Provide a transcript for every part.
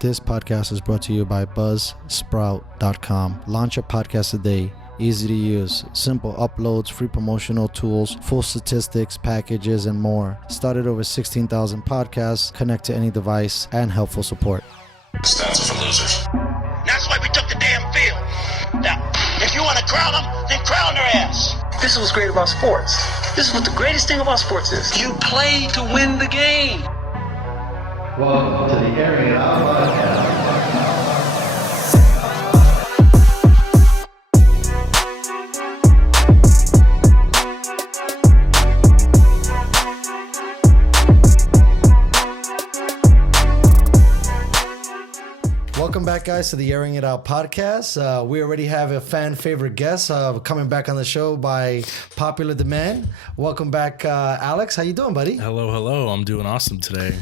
This podcast is brought to you by buzzsprout.com. Launch a podcast today. Easy to use, simple uploads, free promotional tools, full statistics, packages, and more. Started over 16,000 podcasts, connect to any device, and helpful support. Stats are for losers. That's why we took the damn field. Now, if you want to crown them, then crown their ass. This is what's great about sports. This is what the greatest thing about sports is. You play to win the game. Welcome to the Airing It Out podcast. Welcome back, guys, to the Airing It Out podcast. We already have a fan favorite guest coming back on the show by popular demand. Welcome back, Alex. How you doing, buddy? Hello. I'm doing awesome today.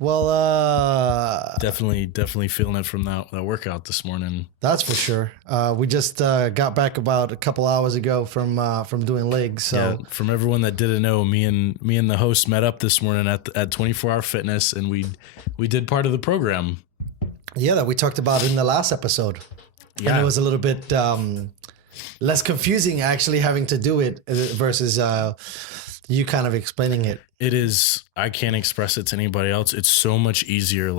Well, definitely feeling it from that workout this morning. That's for sure. We just got back about a couple hours ago from doing legs. So yeah, from everyone that didn't know, me and the host met up this morning at 24 Hour Fitness, and we did part of the program. Yeah, that we talked about in the last episode. Yeah. And it was a little bit less confusing actually having to do it versus you kind of explaining it. It is. I can't express it to anybody else. It's so much easier,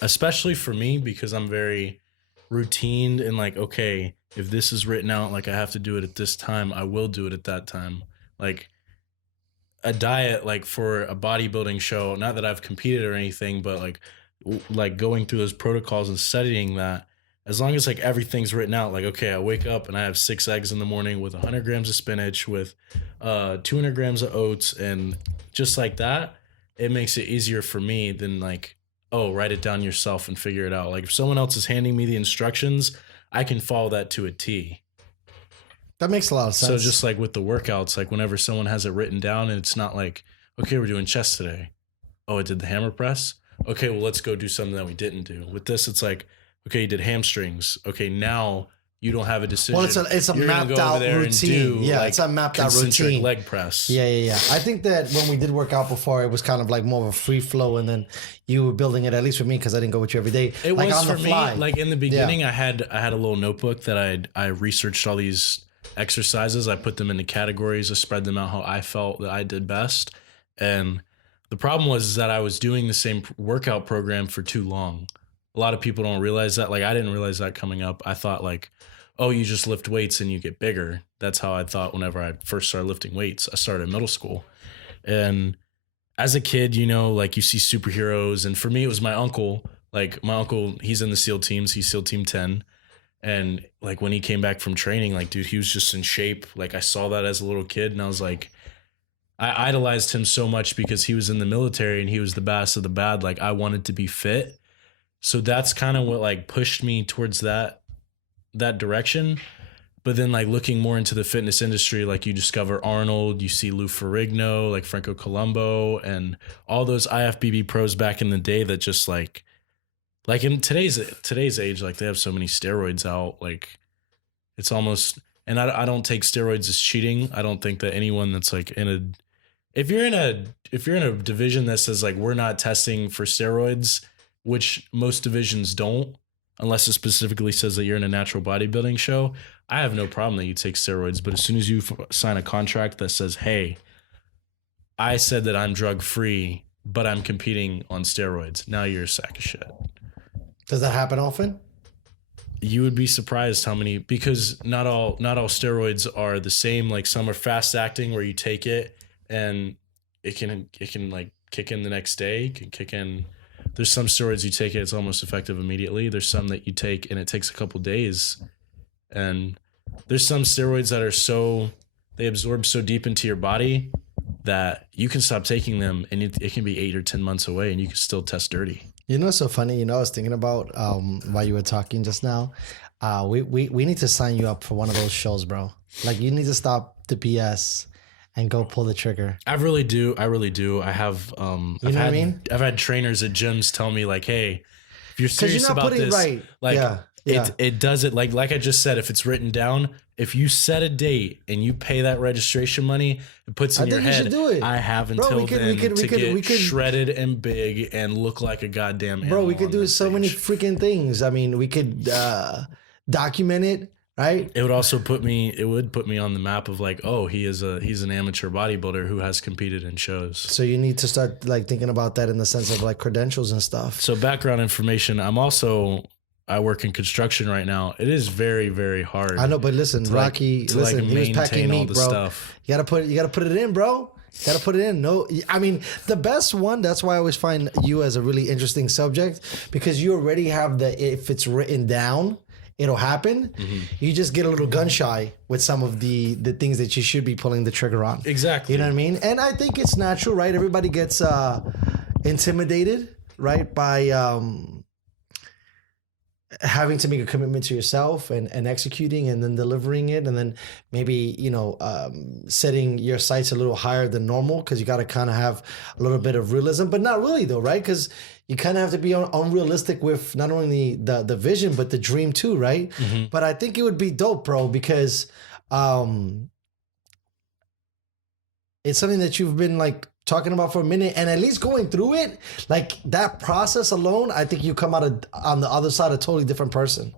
especially for me, because I'm very routine and okay, if this is written out, I have to do it at this time, I will do it at that time. Like a diet, for a bodybuilding show, not that I've competed or anything, but going through those protocols and studying that, as long as everything's written out, okay, I wake up and I have 6 eggs in the morning with 100 grams of spinach with 200 grams of oats, and just like that, it makes it easier for me than write it down yourself and figure it out. If someone else is handing me the instructions, I can follow that to a T. That makes a lot of sense. So just with the workouts, whenever someone has it written down and it's not okay, we're doing chest today. Oh, I did the hammer press. Okay, well, let's go do something that we didn't do. With this, it's okay, you did hamstrings. Okay, now you don't have a decision. Well, it's a mapped out routine. Yeah, it's a mapped out routine. Leg press. Yeah. I think that when we did work out before, it was kind of more of a free flow, and then you were building it, at least for me, because I didn't go with you every day. It was on for the fly. Me, in the beginning, yeah. I had a little notebook that I researched all these exercises. I put them into categories. I spread them out how I felt that I did best, and the problem was that I was doing the same workout program for too long. A lot of people don't realize that. I didn't realize that coming up. I thought oh, you just lift weights and you get bigger. That's how I thought whenever I first started lifting weights. I started in middle school. And as a kid, you see superheroes. And for me, it was my uncle. My uncle, he's in the SEAL teams. He's SEAL Team 10. And when he came back from training, dude, he was just in shape. I saw that as a little kid, and I was I idolized him so much because he was in the military and he was the best of the bad. I wanted to be fit. So that's kind of what pushed me towards that direction. But then looking more into the fitness industry, you discover Arnold, you see Lou Ferrigno, Franco Colombo, and all those IFBB pros back in the day that just in today's age, they have so many steroids out. It's almost, and I don't take steroids as cheating. I don't think that anyone that's if you're in a division that says we're not testing for steroids, which most divisions don't, unless it specifically says that you're in a natural bodybuilding show, I have no problem that you take steroids. But as soon as you sign a contract that says, hey, I said that I'm drug free, but I'm competing on steroids, now you're a sack of shit. Does that happen often? You would be surprised how many, because not all steroids are the same. Some are fast acting where you take it and it can kick in the next day. It can kick in. There's some steroids you take it, it's almost effective immediately. There's some that you take and it takes a couple days. And there's some steroids that they absorb so deep into your body that you can stop taking them and it can be 8 or 10 months away and you can still test dirty. It's so funny. I was thinking about while you were talking just now. We need to sign you up for one of those shows, bro. You need to stop the BS and go pull the trigger. I really do. I have I've had trainers at gyms tell me hey, if you're serious about this, right. It does it like I just said, if it's written down, if you set a date and you pay that registration money, it puts in your head, I have until then to get shredded and big and look like a goddamn animal. Bro, we could do so many freaking things. I mean, we could document it, right? It would also put me on the map of like, oh, he's an amateur bodybuilder who has competed in shows. So you need to start like thinking about that in the sense of like credentials and stuff. So background information, I work in construction right now. It is very, very hard. I know, but listen, Rocky, he was packing meat, bro. Stuff. You gotta put it in, bro. You gotta put it in. No, I mean the best one. That's why I always find you as a really interesting subject, because you already have if it's written down, it'll happen. Mm-hmm. You just get a little gun shy with some of the things that you should be pulling the trigger on. Exactly. You know what I mean? And I think it's natural, right? Everybody gets intimidated, right, by having to make a commitment to yourself and executing and then delivering it, and then maybe, setting your sights a little higher than normal, because you got to kind of have a little bit of realism, but not really though, right? Because you kind of have to be unrealistic with not only the vision, but the dream too, right? Mm-hmm. But I think it would be dope, bro, because it's something that you've been like talking about for a minute, and at least going through it, like that process alone, I think you come out on the other side a totally different person,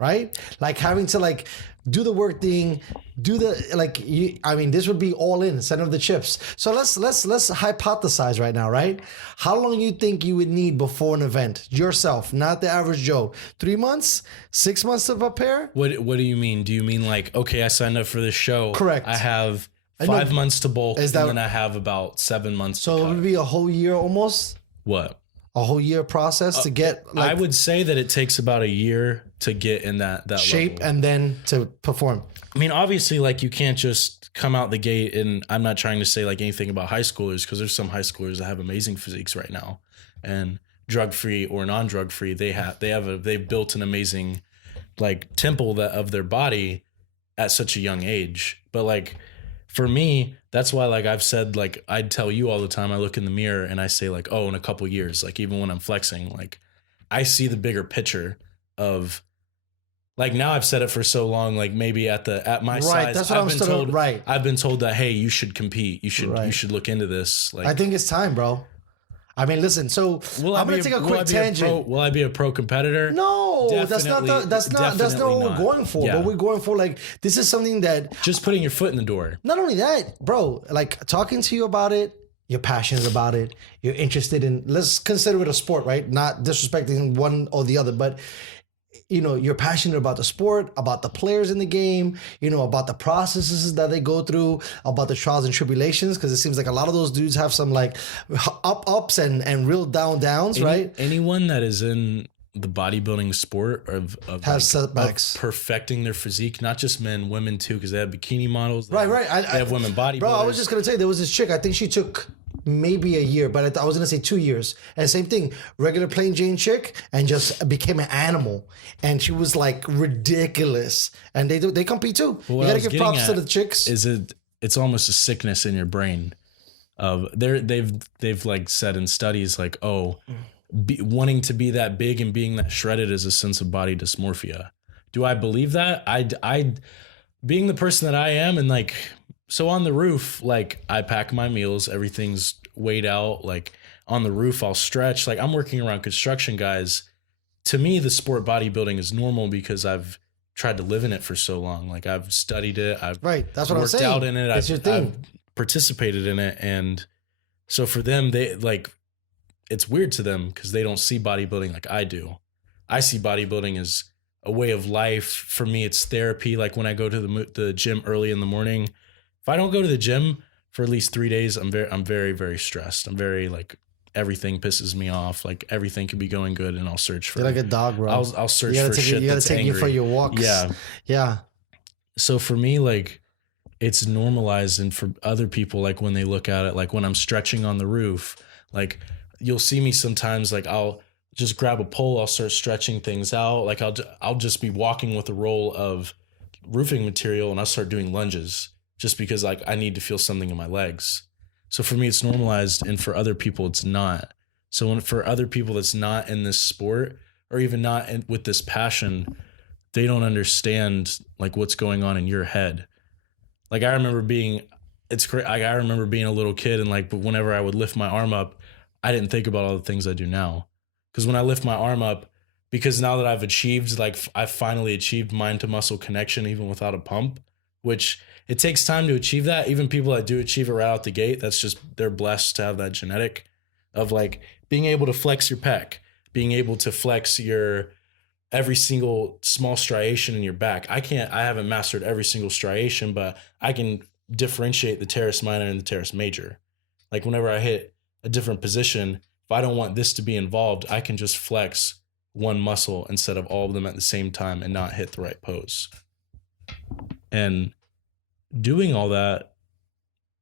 right? Like having to like do the work thing, this would be all in, center of the chips. So let's hypothesize right now, right? How long you think you would need before an event yourself, not the average Joe? 3 months, 6 months to prepare? What do you mean? Do you mean like, okay, I signed up for this show. Correct. I have 5 months to bulk, and then I have about 7 months to cut. So it would be a whole year almost? What? A whole year process to get like, I would say that it takes about a year to get in that shape level. And then to perform. I mean, obviously, like you can't just come out the gate, and I'm not trying to say like anything about high schoolers, because there's some high schoolers that have amazing physiques right now, and drug-free or non-drug-free, they've built an amazing like temple of their body at such a young age. But like, for me, that's why, like I've said, like I'd tell you all the time, I look in the mirror and I say like, oh, in a couple years, like even when I'm flexing, like I see the bigger picture of, like now I've said it for so long, like maybe at my size, that's what I've been told that, hey, you should compete. You should look into this. Like, I think it's time, bro. I mean, listen. So I'm gonna take a quick tangent. Will I be a pro competitor? No, that's not what we're going for. Yeah. But we're going for like, this is something that just putting your foot in the door. Not only that, bro. Like talking to you about it, you're passionate about it. You're interested in. Let's consider it a sport, right? Not disrespecting one or the other, but you're passionate about the sport, about the players in the game, about the processes that they go through, about the trials and tribulations, because it seems like a lot of those dudes have some like ups and real downs, right? Anyone that is in the bodybuilding sport of has setbacks, of perfecting their physique, not just men, women too, because they have bikini models. They have women bodybuilders. Bro, I was just going to tell you, there was this chick, I think she took maybe a year, but I was gonna say 2 years. And same thing, regular plain Jane chick, and just became an animal. And she was like ridiculous. And they compete too. Well, you gotta give props to the chicks. It's almost a sickness in your brain. They've like said in studies like, wanting to be that big and being that shredded is a sense of body dysmorphia. Do I believe that? I being the person that I am, and like, so on the roof, like I pack my meals, everything's weighed out. Like on the roof, I'll stretch. Like I'm working around construction guys. To me, the sport bodybuilding is normal because I've tried to live in it for so long. Like I've studied it. I've that's what I'm saying. Worked out in it. I've participated in it. And so for them, they like, it's weird to them because they don't see bodybuilding like I do. I see bodybuilding as a way of life. For me, it's therapy. Like when I go to the gym early in the morning, if I don't go to the gym for at least 3 days, I'm very, very stressed. I'm very like, everything pisses me off. Like everything could be going good, and I'll search for. You're like a dog, bro. I'll search for shit. You gotta take you for your walks. Yeah. So for me, like it's normalized, and for other people, like when they look at it, like when I'm stretching on the roof, like you'll see me sometimes. Like I'll just grab a pole, I'll start stretching things out. Like I'll just be walking with a roll of roofing material, and I'll start doing lunges. Just because like I need to feel something in my legs. So for me, it's normalized, and for other people, it's not. So for other people that's not in this sport, or even not with this passion, they don't understand like what's going on in your head. Like I remember being I remember being a little kid and like, but whenever I would lift my arm up, I didn't think about all the things I do now. Because when I lift my arm up, because now that I've achieved, like I've finally achieved mind to muscle connection, even without a pump, which it takes time to achieve that. Even people that do achieve it right out the gate, that's just, they're blessed to have that genetic of like being able to flex your pec, being able to flex your every single small striation in your back. I haven't mastered every single striation, but I can differentiate the teres minor and the teres major. Like whenever I hit a different position, if I don't want this to be involved, I can just flex one muscle instead of all of them at the same time and not hit the right pose. And doing all that,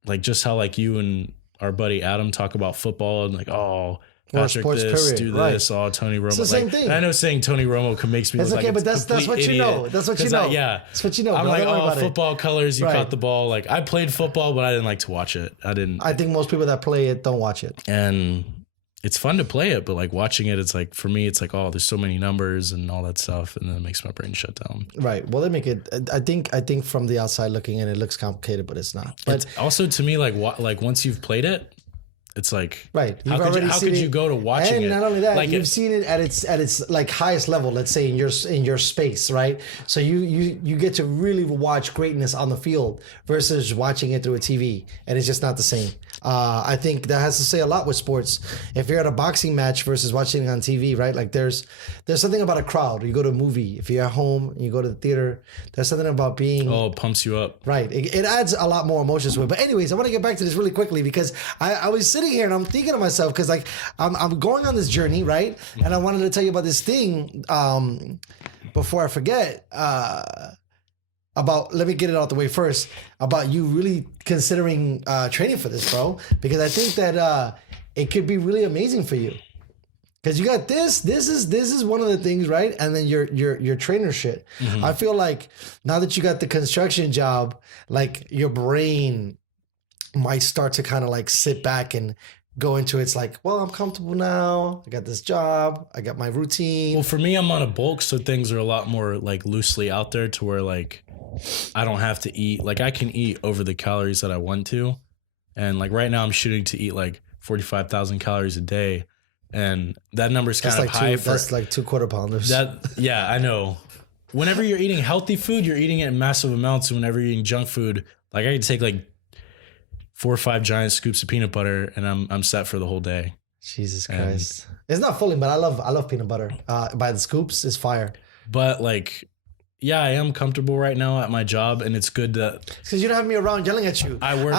like just how like you and our buddy Adam talk about football and like, oh, Patrick sports this, period, do right. this, oh, Tony Romo. It's the same thing. I know saying Tony Romo makes me It's look okay, like but that's what you know. That's what you know. Yeah. That's what you know. I'm bro. like, Don't worry oh, about football it. colors, you Right. caught the ball. Like I played football, but I didn't like to watch it. I think most people that play it don't watch it. And it's fun to play it, but like watching it, it's like, for me, it's like, oh, there's so many numbers and all that stuff. And then it makes my brain shut down. Right. Well, they make it, I think from the outside looking in, it looks complicated, but it's not. But it's also to me, like once you've played it, it's like, right. How could you go to watching it? And not only that, like you've seen it at its like highest level, let's say in your space, right? So you get to really watch greatness on the field versus watching it through a TV, and it's just not the same. I think that has to say a lot with sports. If you're at a boxing match versus watching it on TV, right? Like there's something about a crowd. You go to a movie. If you're at home and you go to the theater, there's something about being. Oh, it pumps you up. Right. It adds a lot more emotions to it. But anyways, I want to get back to this really quickly because I was sitting here and I'm thinking to myself because like I'm going on this journey, right? And I wanted to tell you about this thing before I forget. Let me get it out the way first, about you really considering training for this, bro, because I think that it could be really amazing for you. Because you got this is one of the things, right? And then your trainer shit. Mm-hmm. I feel like now that you got the construction job, like your brain might start to kind of like sit back and go into it's like, well, I'm comfortable now. I got this job. I got my routine. Well, for me, I'm on a bulk, so things are a lot more like loosely out there to where like I don't have to eat. Like I can eat over the calories that I want to. And like right now I'm shooting to eat like 45,000 calories a day. And that number's kind of high. That's like 2 quarter pounders. Yeah, I know. Whenever you're eating healthy food, you're eating it in massive amounts. And whenever you're eating junk food, like I can take like 4 or 5 giant scoops of peanut butter and I'm set for the whole day. Jesus Christ. It's not filling, but I love peanut butter. By the scoops, it's fire. But like, yeah, I am comfortable right now at my job, and it's good that because you don't have me around yelling at you. I work.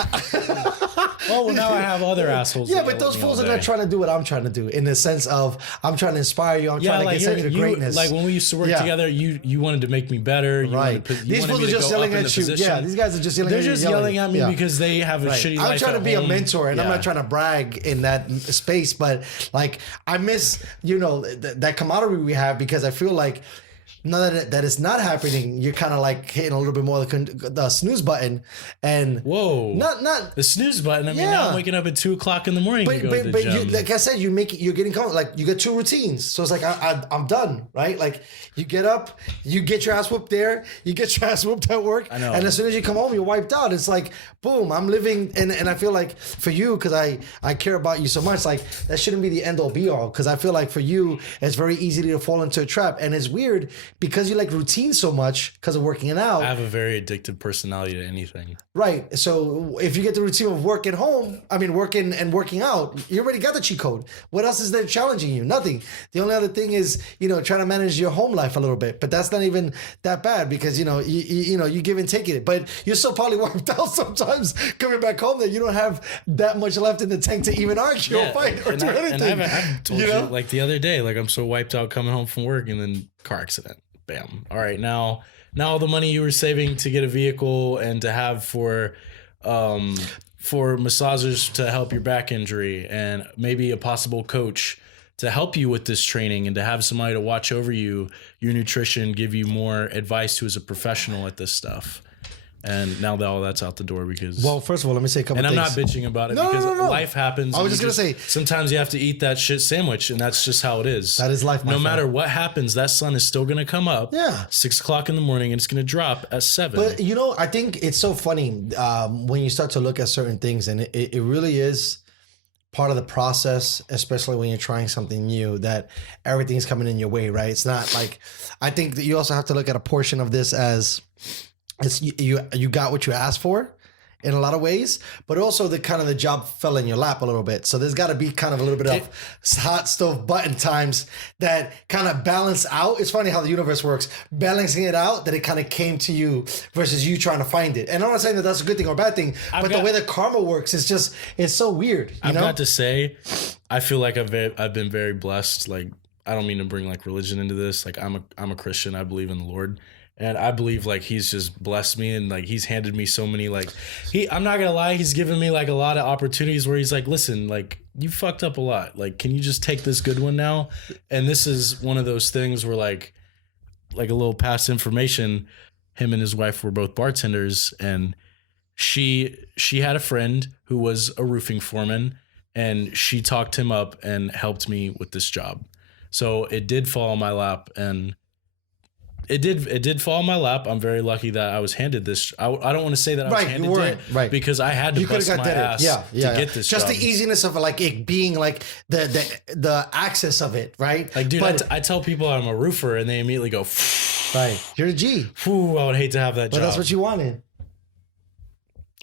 Well, now I have other assholes. Yeah, but those fools are not trying to do what I'm trying to do in the sense of I'm trying to inspire you. I'm trying to get you to greatness. Like when we used to work together, you wanted to make me better. Right. These fools are just yelling at you. Yeah, these guys are just yelling at you. They're just yelling at me because they have a shitty life. I'm trying to be a mentor, and I'm not trying to brag in that space, but like I miss, that camaraderie we have because I feel like now that it's not happening, you're kind of like hitting a little bit more the snooze button, and not the snooze button. I mean, now I'm waking up at 2:00 in the morning to go to the gym. Like I said, you're getting comfortable. Like you get 2 routines, so it's like I'm done, right? Like you get up, you get your ass whooped there, you get your ass whooped at work, I know. And as soon as you come home, you're wiped out. It's like boom, I'm living, and I feel like for you, because I care about you so much, like that shouldn't be the end all be all. Because I feel like for you, it's very easy to fall into a trap, and it's weird. Because you like routine so much because of working it out. I have a very addictive personality to anything. Right. So if you get the routine of working and working out, you already got the cheat code. What else is there challenging you? Nothing. The only other thing is, trying to manage your home life a little bit. But that's not even that bad because, you give and take it. But you're so probably wiped out sometimes coming back home that you don't have that much left in the tank to even argue or fight or do anything. And I've told you, like the other day, like I'm so wiped out coming home from work and then car accident. Bam. All right. Now all the money you were saving to get a vehicle and to have for massagers to help your back injury and maybe a possible coach to help you with this training and to have somebody to watch over you, your nutrition, give you more advice to as a professional at this stuff. And now that all that's out the door because Well, first of all, let me say a couple and things. I'm not bitching about it No, because no, no. life happens. I was and just gonna say sometimes you have to eat that shit sandwich, and that's just how it is. that is life. My No friend. matter what happens, that sun is still gonna come up. Yeah. 6 o'clock in the morning, and it's gonna drop at 7. But you know, I think it's so funny when you start to look at certain things, and it really is part of the process, especially when you're trying something new, that everything's coming in your way, right? It's not like, I think that you also have to look at a portion of this as it's you got what you asked for in a lot of ways, but also the kind of the job fell in your lap a little bit. So there's got to be kind of a little bit of hot stove button times that kind of balance out. It's funny how the universe works, balancing it out, that it kind of came to you versus you trying to find it. And I'm not saying that that's a good thing or a bad thing, but the way that karma works is just, it's so weird. You know? I've got to say, I feel like I've been very blessed. Like, I don't mean to bring like religion into this. Like, I'm a Christian. I believe in the Lord. And I believe like he's just blessed me and like he's handed me so many like I'm not gonna lie, he's given me like a lot of opportunities where he's like, listen, like you fucked up a lot. Like, can you just take this good one now? And this is one of those things where like a little past information, him and his wife were both bartenders, and she had a friend who was a roofing foreman, and she talked him up and helped me with this job. So it did fall on my lap, and it did fall on my lap. I'm very lucky that I was handed this. I don't want to say that I was handed it, right? Because I had to bust my ass to get this just job. the easiness of like it being like the access of it, right? Like, dude, I tell people I'm a roofer, and they immediately go, right, you're a G. Phew, I would hate to have that But job. that's what you wanted.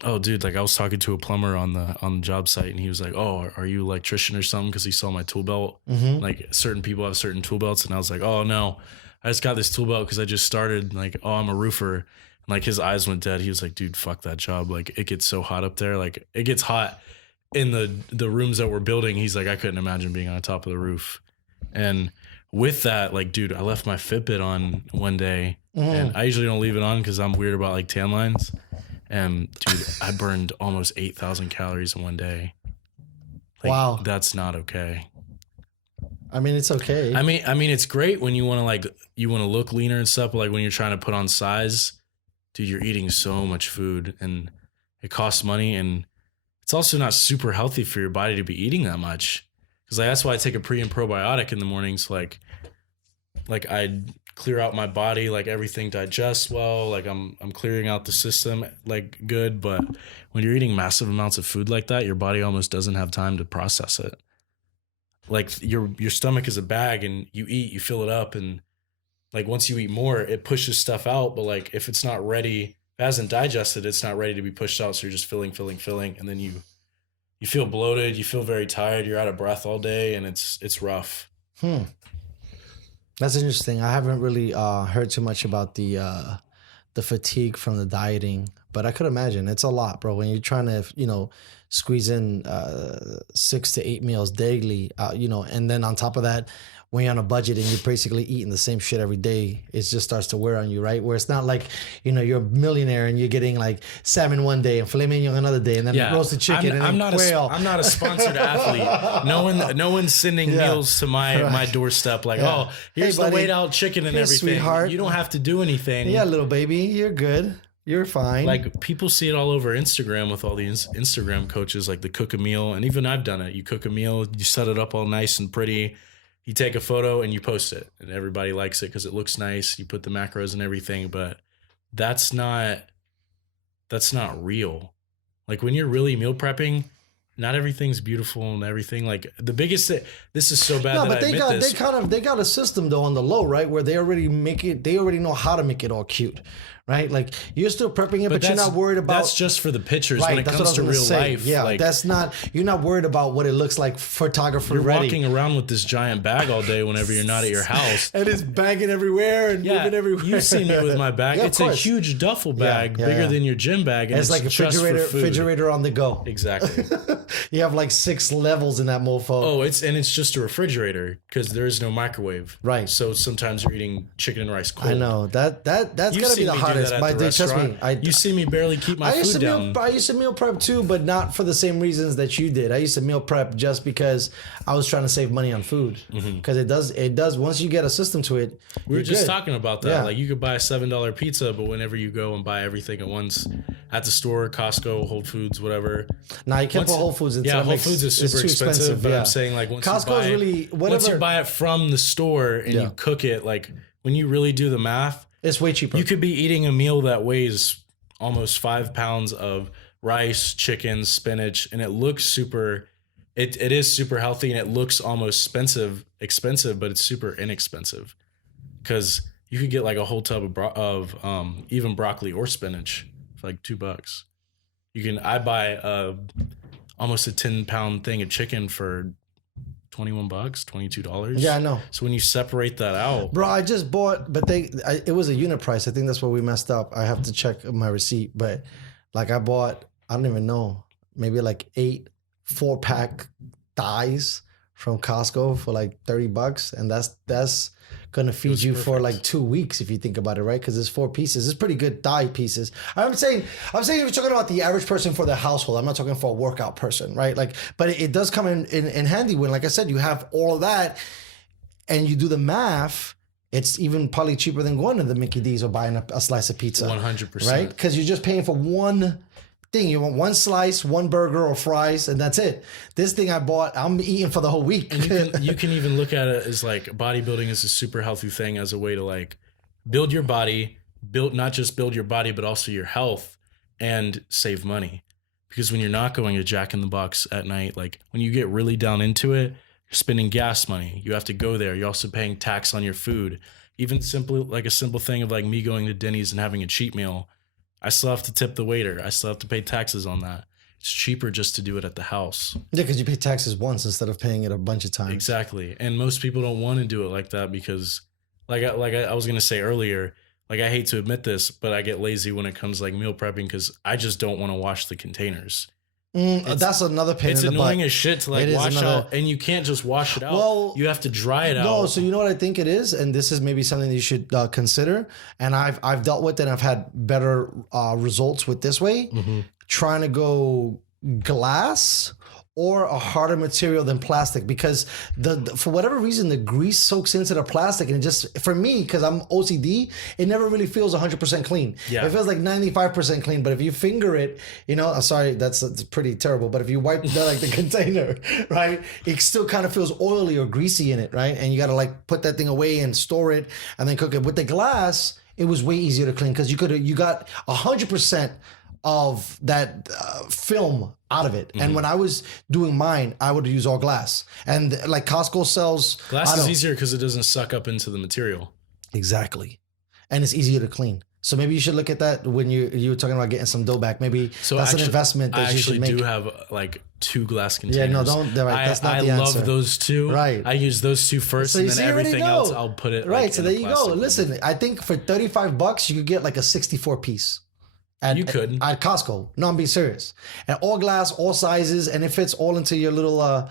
Oh, dude, like I was talking to a plumber on the job site, and he was like, "Oh, are you an electrician or something?" Because he saw my tool belt. Mm-hmm. Like certain people have certain tool belts, and I was like, "Oh no, I just got this tool belt because I just started." Like, "Oh, I'm a roofer." And like his eyes went dead. He was like, "Dude, fuck that job. Like it gets so hot up there. Like it gets hot in the rooms that we're building." He's like, "I couldn't imagine being on top of the roof." And with that, like, dude, I left my Fitbit on one day, and I usually don't leave it on because I'm weird about like tan lines. And dude, I burned almost 8,000 calories in one day. Like, wow, that's not okay. I mean, it's okay. I mean, it's great when you want to look leaner and stuff, but like when you're trying to put on size, dude, you're eating so much food and it costs money, and it's also not super healthy for your body to be eating that much. Because like, that's why I take a pre and probiotic in the mornings. Like I clear out my body, like everything digests well, like I'm clearing out the system like good. But when you're eating massive amounts of food like that, your body almost doesn't have time to process it. Like your stomach is a bag, and you eat, you fill it up, and like once you eat more, it pushes stuff out. But like if it's not ready, if it hasn't digested, it's not ready to be pushed out. So you're just filling, and then you feel bloated, you feel very tired, you're out of breath all day, and it's rough. That's interesting. I haven't really heard too much about the fatigue from the dieting, but I could imagine it's a lot, bro. When you're trying to, squeeze in 6 to 8 meals daily, and then on top of that, when you're on a budget and you're basically eating the same shit every day, it just starts to wear on you, right? Where it's not like, you're a millionaire and you're getting like salmon one day and filet mignon another day and then roasted chicken I'm then quail. I'm not a sponsored athlete. No one's sending meals to my doorstep like, oh, here's the weighed out chicken and everything. Sweetheart. You don't have to do anything. Yeah, little baby, you're good. You're fine. Like people see it all over Instagram with all the Instagram coaches, like the cook a meal. And even I've done it. You cook a meal, you set it up all nice and pretty. You take a photo and you post it, and everybody likes it because it looks nice. You put the macros and everything, but that's not real. Like when you're really meal prepping, not everything's beautiful and everything. Like the biggest thing, this is so bad that I admit this. They got a system though on the low, right? Where they already know how to make it all cute, right? Like you're still prepping it, but you're not worried about. That's just for the pictures. Right, when it comes to real life. Yeah, like, that's not. You're not worried about what it looks like photographer ready. You're walking around with this giant bag all day whenever you're not at your house, and it's bagging everywhere and moving everywhere. You've seen me with my bag. It's a huge duffel bag, bigger than your gym bag, and it's like a refrigerator on the go. Exactly. You have like 6 levels in that mofo. Oh, it's just a refrigerator because there is no microwave. Right. So sometimes you're eating chicken and rice cold. I know that's You've gotta be seen the me do hottest. that at My the dude, trust me. restaurant. You see me barely keep my food down. I used to meal prep too, but not for the same reasons that you did. I used to meal prep just because I was trying to save money on food. Because it does. Once you get a system to it, We were you're just good. talking about that. Yeah. Like you could buy a $7 pizza, but whenever you go and buy everything at once at the store, Costco, Whole Foods, whatever. Nah, you can't put Whole Foods into Whole Foods is super expensive, but yeah. I'm saying like once Costco you buy is really whatever. once you buy it from the store and you cook it, like when you really do the math, It's way cheaper. you could be eating a meal that weighs almost 5 pounds of rice, chicken, spinach, and it looks super. It is super healthy and it looks almost expensive, but it's super inexpensive because you could get like a whole tub of even broccoli or spinach for like $2. I buy almost a 10-pound thing of chicken for $21, $22. Yeah, I know. So when you separate that out, Bro, I just bought, but it was a unit price. I think that's where we messed up. I have to check my receipt, but like I bought, I don't even know, maybe like 8 4-pack thighs from Costco for like $30, and that's gonna feed you for like 2 weeks if you think about it, right? Because it's 4 pieces. It's pretty good thigh pieces. I'm saying if you're talking about the average person for the household. I'm not talking for a workout person, right? Like, but it does come in handy when, like I said, you have all of that, and you do the math. It's even probably cheaper than going to the Mickey D's or buying a slice of pizza. 100%. Right? Because you're just paying for one thing. You want one slice, one burger or fries, and that's it. This thing I bought, I'm eating for the whole week. And you can even look at it as like bodybuilding is a super healthy thing as a way to like build your body, not just build your body, but also your health and save money. Because when you're not going to Jack in the Box at night, like when you get really down into it, you're spending gas money. You have to go there. You're also paying tax on your food. Even simply like a simple thing of like me going to Denny's and having a cheat meal, I still have to tip the waiter. I still have to pay taxes on that. It's cheaper just to do it at the house. Yeah, because you pay taxes once instead of paying it a bunch of times. Exactly. And most people don't want to do it like that because like I was going to say earlier, like I hate to admit this, but I get lazy when it comes like meal prepping because I just don't want to wash the containers. That's another pain in the butt. It's annoying as shit to like wash out, and you can't just wash it out. Well, you have to dry it out. No, so you know what I think it is, and this is maybe something that you should consider. And I've dealt with it and I've had better results with this way. Trying to go glass or a harder material than plastic, because for whatever reason the grease soaks into the plastic, and it just, for me, because I'm OCD, it never really feels 100% clean. Yeah. It feels like 95% clean, but if you finger it, you know, sorry, that's pretty terrible, but if you wipe the container, right, it still kind of feels oily or greasy in it, right? And you got to like put that thing away and store it and then cook it. With the glass, it was way easier to clean because you got 100% of that film out of it. And when I was doing mine, I would use all glass. And like Costco sells glass is easier because it doesn't suck up into the material. Exactly. And it's easier to clean. So maybe you should look at that when you were talking about getting some dough back. Maybe that's an investment that you should make. I actually do have like 2 glass containers. Yeah, no, don't. Right, that's not the answer. I love those 2. Right. I use those 2 first, and then everything else I'll put it. Right. Like, so there you go. Listen, I think for $35 you could get like a 64 piece. You could at Costco. No, I'm being serious. And all glass, all sizes, and it fits all into your little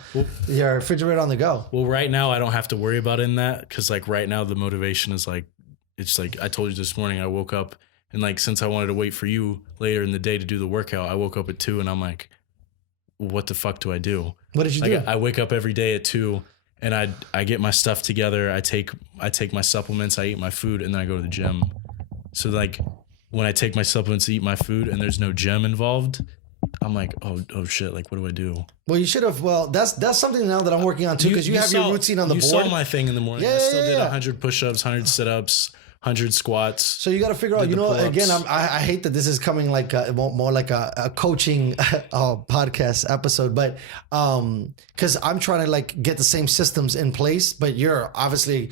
your refrigerator on the go. Well, right now I don't have to worry about in that because like right now the motivation is like, it's like I told you this morning. I woke up and like since I wanted to wait for you later in the day to do the workout, I woke up at 2 and I'm like, what the fuck do I do? What did you do? I wake up every day at 2 and I get my stuff together. I take my supplements. I eat my food and then I go to the gym. So like, when I take my supplements to eat my food and there's no gym involved, I'm like, oh shit, like what do I do? Well, you should have. Well, that's something now that I'm working on too, because you have your routine on the board. You saw my thing in the morning. I still did 100 push-ups, 100 sit-ups, 100 squats. So you got to figure out. You know, again, I hate that this is coming like more like a coaching podcast episode, but because I'm trying to like get the same systems in place, but you're obviously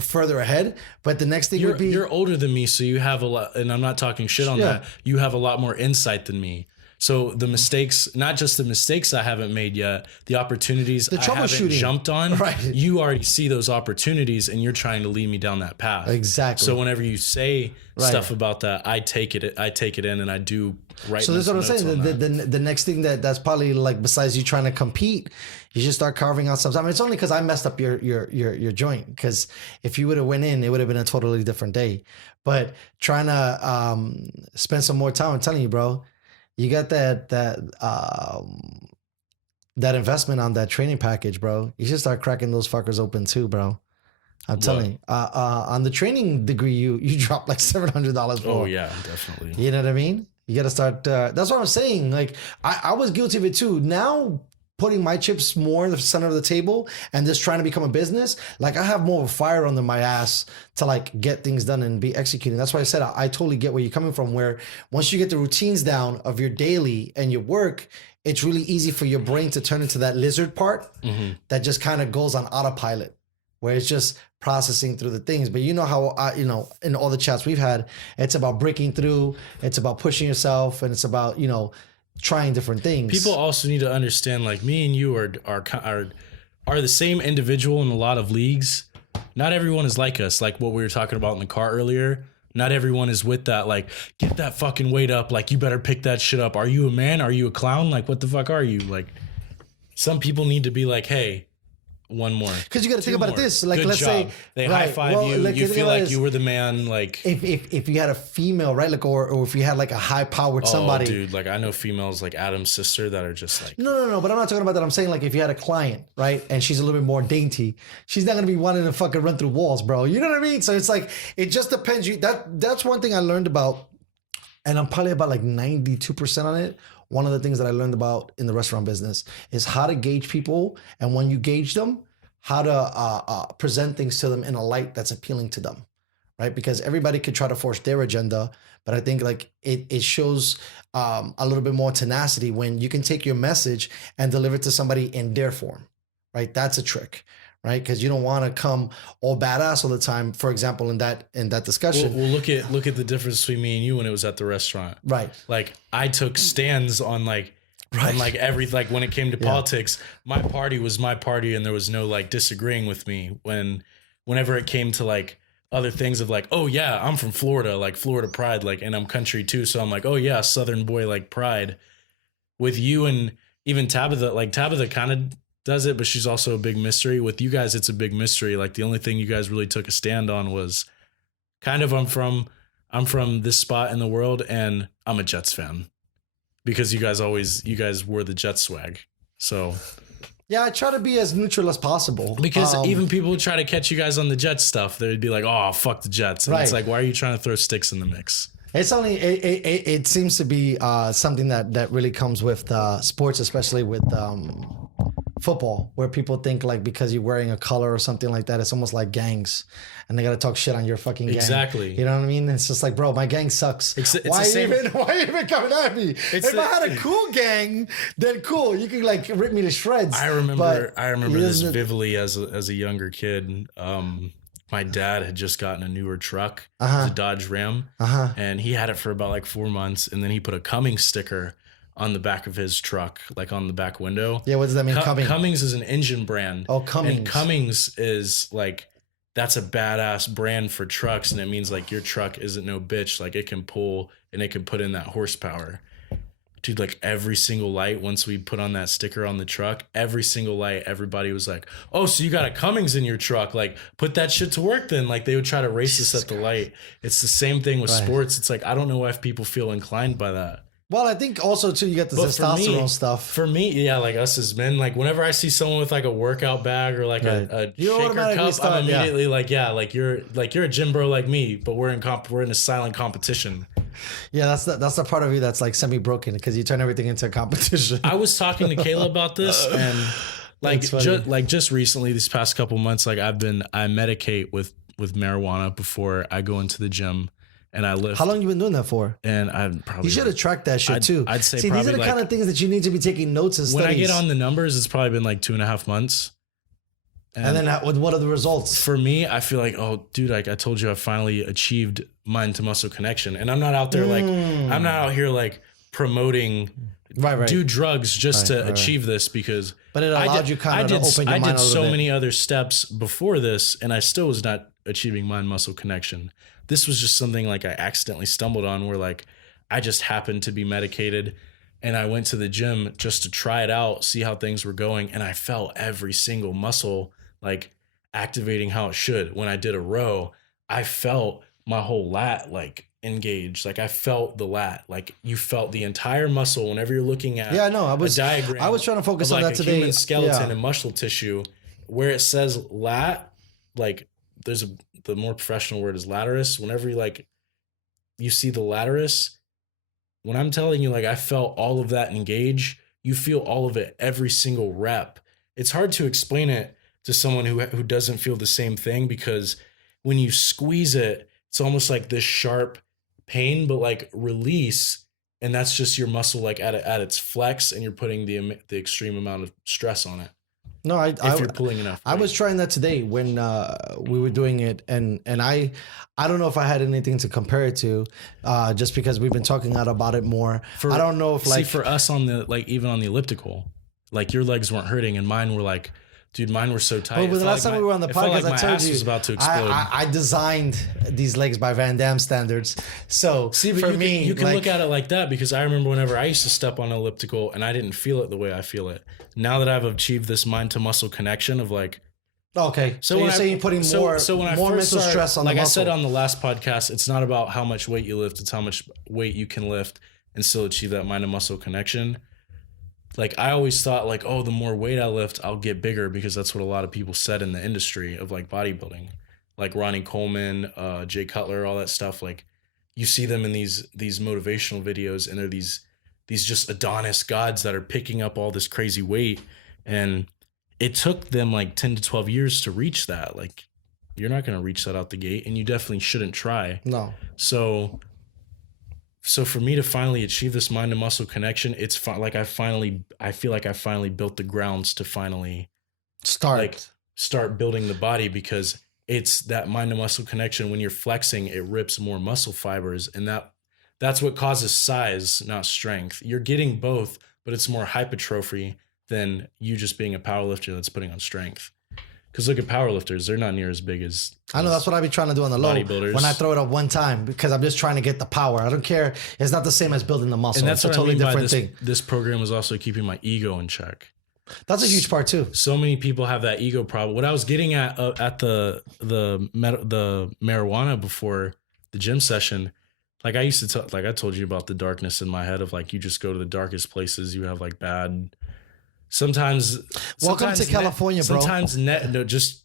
further ahead. But the next thing would be, you're older than me, so you have a lot, and I'm not talking shit on that. You have a lot more insight than me. So the mistakes, not just the mistakes I haven't made yet, the opportunities The I haven't troubleshooting. jumped on, Right. you already see those opportunities and you're trying to lead me down that path. Exactly. So whenever you say Right. stuff about that, I take it in and I do write. So that's what I'm notes saying. on The next thing that's probably like, besides you trying to compete, you just start carving out some. I mean, it's only because I messed up your joint. Because if you would have went in, it would have been a totally different day. But trying to spend some more time, I'm telling you, bro, you got that investment on that training package, bro. You should start cracking those fuckers open too, bro. I'm telling you, on the training degree, you dropped like $700 for. Oh yeah, definitely. You know what I mean? You got to start. That's what I'm saying. Like I was guilty of it too. Now putting my chips more in the center of the table and just trying to become a business, like I have more of a fire under my ass to like get things done and be executing. That's why I said I totally get where you're coming from. Where once you get the routines down of your daily and your work, it's really easy for your brain to turn into that lizard part that just kind of goes on autopilot, where it's just processing through the things. But you know how, in all the chats we've had, it's about breaking through, it's about pushing yourself, and it's about, trying different things. People also need to understand, like, me and you are the same individual in a lot of leagues. Not everyone is like us, like what we were talking about in the car earlier. Not everyone is with that, like, get that fucking weight up, like, you better pick that shit up. Are you a man? Are you a clown? Like, what the fuck are you? Like, some people need to be like, hey, one more. Because you got to think about this. Like, Good let's job. say they high five you. You feel like you were the man. Like, if you had a female, right? Like, or if you had like a high powered somebody. Dude, like I know females like Adam's sister that are just like. No. But I'm not talking about that. I'm saying like if you had a client, right, and she's a little bit more dainty, she's not gonna be wanting to fucking run through walls, bro. You know what I mean? So it's like it just depends. That's one thing I learned about, and I'm probably about like 92% on it. One of the things that I learned about in the restaurant business is how to gauge people, and when you gauge them, how to present things to them in a light that's appealing to them, right? Because everybody could try to force their agenda, but I think like it shows a little bit more tenacity when you can take your message and deliver it to somebody in their form, right? That's a trick, right? Because you don't want to come all badass all the time. For example, in that discussion, Well, look at the difference between me and you when it was at the restaurant, right? Like I took stands on like. Right. And like like when it came to politics, my party was my party and there was no like disagreeing with me whenever it came to like other things of like, oh yeah, I'm from Florida, like Florida pride, like, and I'm country too. So I'm like, oh yeah, Southern boy, like pride. With you and even Tabitha, like Tabitha kind of does it, but she's also a big mystery. With you guys, it's a big mystery. Like the only thing you guys really took a stand on was kind of I'm from this spot in the world and I'm a Jets fan. Because you guys wore the Jet swag. So yeah, I try to be as neutral as possible. because even people would try to catch you guys on the Jets stuff, they'd be like, oh, fuck the Jets. And it's like, why are you trying to throw sticks in the mix? It's only it seems to be something that really comes with sports, especially with football, where people think like because you're wearing a color or something like that, it's almost like gangs, and they gotta talk shit on your fucking gang. Exactly. You know what I mean? It's just like, bro, my gang sucks. Why are you even coming at me? If I had a cool gang, then cool, you can like rip me to shreds. I remember this vividly as a younger kid. My dad had just gotten a newer truck, it was a Dodge Ram, and he had it for about like 4 months, and then he put a Cummings sticker on the back of his truck, like on the back window. Yeah, what does that mean? Cummings is an engine brand. Oh, Cummings. And Cummings is like, that's a badass brand for trucks, and it means like your truck isn't no bitch. Like it can pull and it can put in that horsepower. Dude, like every single light, once we put on that sticker on the truck, every single light, everybody was like, oh, so you got a Cummings in your truck. Like, put that shit to work then. Like, they would try to race us at the light. It's the same thing with sports. It's like, I don't know why people feel inclined by that. Well, I think also, too, you get the testosterone stuff. For me, yeah, like us as men, like whenever I see someone with like a workout bag or like a shaker cup, I'm immediately like you're a gym bro like me, but we're in a silent competition. Yeah, that's the part of you that's like semi-broken because you turn everything into a competition. I was talking to Kayla about this and like just recently, these past couple months, like I medicate with marijuana before I go into the gym and I lift. How long you been doing that for? And I'd probably you should have tracked that shit too. I'd say see these are the kind of things that you need to be taking notes and studies. When I get on the numbers, it's probably been like 2.5 months. And then what are the results? For me, I feel like, oh, dude, like I told you, I finally achieved mind to muscle connection. And I'm not out there like, I'm not out here like promoting Right. do drugs just to achieve this because But it allowed you kind of to open your mind a little so bit. many other steps before this, and I still was not achieving mind-muscle connection. This was just something like I accidentally stumbled on where like I just happened to be medicated and I went to the gym just to try it out, see how things were going, and I felt every single muscle like activating how it should. When I did a row, I felt my whole lat like engaged. Like I felt the lat. Like you felt the entire muscle whenever you're looking at Yeah, no, I was a diagram. I was trying to focus of on like that a today. human skeleton Yeah. and muscle tissue, where it says lat, like there's the more professional word is laterus. Whenever you see the laterus, when I'm telling you, like I felt all of that engage, you feel all of it every single rep. It's hard to explain it to someone who doesn't feel the same thing, because when you squeeze it, it's almost like this sharp pain, but like release, and that's just your muscle like at its flex, and you're putting the extreme amount of stress on it. No, If you're pulling enough I was weight. trying that today when we were doing it, and I don't know if I had anything to compare it to, just because we've been talking out about it more. I don't know if like for us on the even on the elliptical, like your legs weren't hurting and mine were like, dude, mine were so tight. But the last time we were on the podcast, my I told ass you was about to explode. I designed these legs by Van Damme standards. So See, but for you me, can, you can like, look at it like that, because I remember whenever I used to step on an elliptical and I didn't feel it the way I feel it. Now that I've achieved this mind to muscle connection of like, okay, so you're when saying putting more when I more first mental started- stress on like the I muscle. said on the last podcast, it's not about how much weight you lift, it's how much weight you can lift and still achieve that mind to muscle connection. Like I always thought like, oh, the more weight I lift, I'll get bigger, because that's what a lot of people said in the industry of like bodybuilding, like Ronnie Coleman, Jay Cutler, all that stuff. Like you see them in these motivational videos, and they're these just Adonis gods that are picking up all this crazy weight, and it took them like 10 to 12 years to reach that. Like you're not going to reach that out the gate, and you definitely shouldn't try. No. So for me to finally achieve this mind to muscle connection, it's like I feel like I finally built the grounds to finally start building the body, because it's that mind to muscle connection. When you're flexing, it rips more muscle fibers, and that's what causes size, not strength. You're getting both, but it's more hypertrophy than you just being a powerlifter that's putting on strength. Because look at powerlifters, they're not near as big as I know, that's what I be trying to do on the low bodybuilders. when I throw it up one time, because I'm just trying to get the power. I don't care. It's not the same as building the muscle. And that's it's a what totally I mean by different thing. this program is also keeping my ego in check. That's a huge part too. So many people have that ego problem. What I was getting at the marijuana before the gym session, like I used to tell, like I told you about the darkness in my head of like, you just go to the darkest places, you have like bad. Sometimes Welcome to California, bro. Sometimes just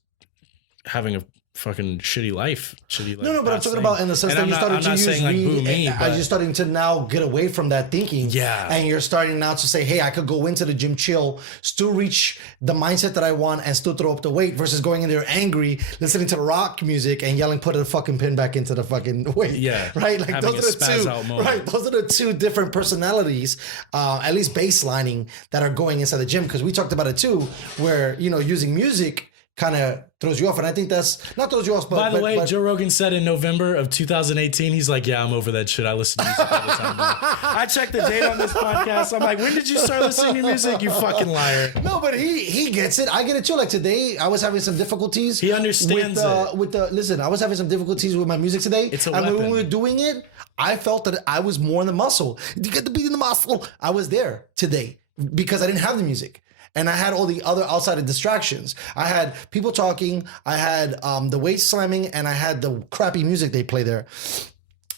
having a fucking shitty life. No, but I'm talking about in the sense that you started to use weed, and you're starting to now get away from that thinking. Yeah. And you're starting now to say, hey, I could go into the gym chill, still reach the mindset that I want, and still throw up the weight, versus going in there angry, listening to rock music and yelling, put a fucking pin back into the fucking weight. Yeah. Right? Like Having those a are the spaz out two. moment. Right. Those are the two different personalities, at least baselining, that are going inside the gym. Because we talked about it too, where, using music kind of throws you off. And I think that's not throws you off, but by the way, Joe Rogan said in November of 2018, he's like, yeah, I'm over that shit. I listen to music all the time now. I checked the date on this podcast. I'm like, when did you start listening to music? You fucking liar. No, but he gets it. I get it too. Like today, I was having some difficulties. He understands listen, I was having some difficulties with my music today. It's a and weapon. when we were doing it, I felt that I was more in the muscle. You get to be in the muscle. I was there today because I didn't have the music. And I had all the other outside of distractions. I had people talking, I had the weight slamming, and I had the crappy music they play there.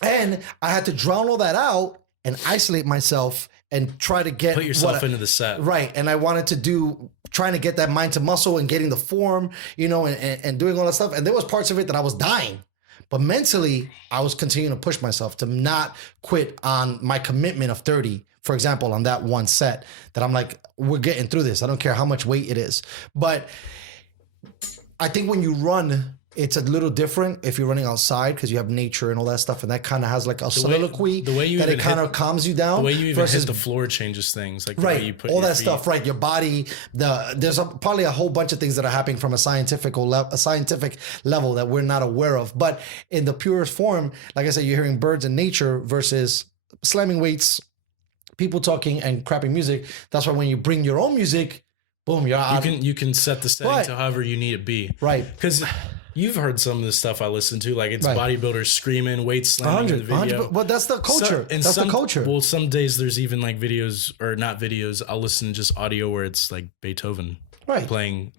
And I had to drown all that out and isolate myself and try to get... Put yourself into the set. Right. And I wanted to trying to get that mind to muscle and getting the form, and doing all that stuff. And there was parts of it that I was dying. But mentally, I was continuing to push myself to not quit on my commitment of 30. For example, on that one set, that I'm like, we're getting through this. I don't care how much weight it is. But I think when you run, it's a little different if you're running outside, because you have nature and all that stuff. And that kind of has like a soliloquy the way you that it even kind of calms you down. The way you even versus hit the floor changes things. Like the right, way you put all your that feet. stuff, right? Your body, there's probably a whole bunch of things that are happening from a scientific level that we're not aware of. But in the purest form, like I said, you're hearing birds in nature versus slamming weights people talking and crappy music. That's why when you bring your own music, boom, you're out. You can set the setting to however you need it be. Right. Because you've heard some of the stuff I listen to, like it's bodybuilders screaming, weight slamming in the video. 100%. Well, that's the culture. That's the culture. Well, some days there's even like videos, or not videos, I'll listen to just audio where it's like Beethoven playing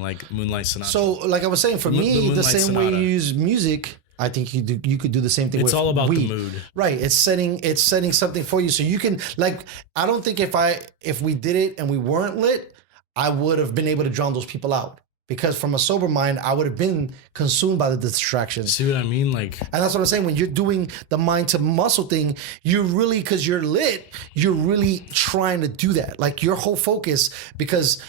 like Moonlight Sonata. So like I was saying, for me, the same Sonata. way you use music, I think you could do the same thing. It's with all about weed. the mood. Right. It's setting something for you. So you can, like, I don't think if we did it and we weren't lit, I would have been able to drown those people out. Because from a sober mind, I would have been consumed by the distractions. See what I mean? Like, and that's what I'm saying. When you're doing the mind to muscle thing, you're really, because you're lit, you're really trying to do that. Like your whole focus, because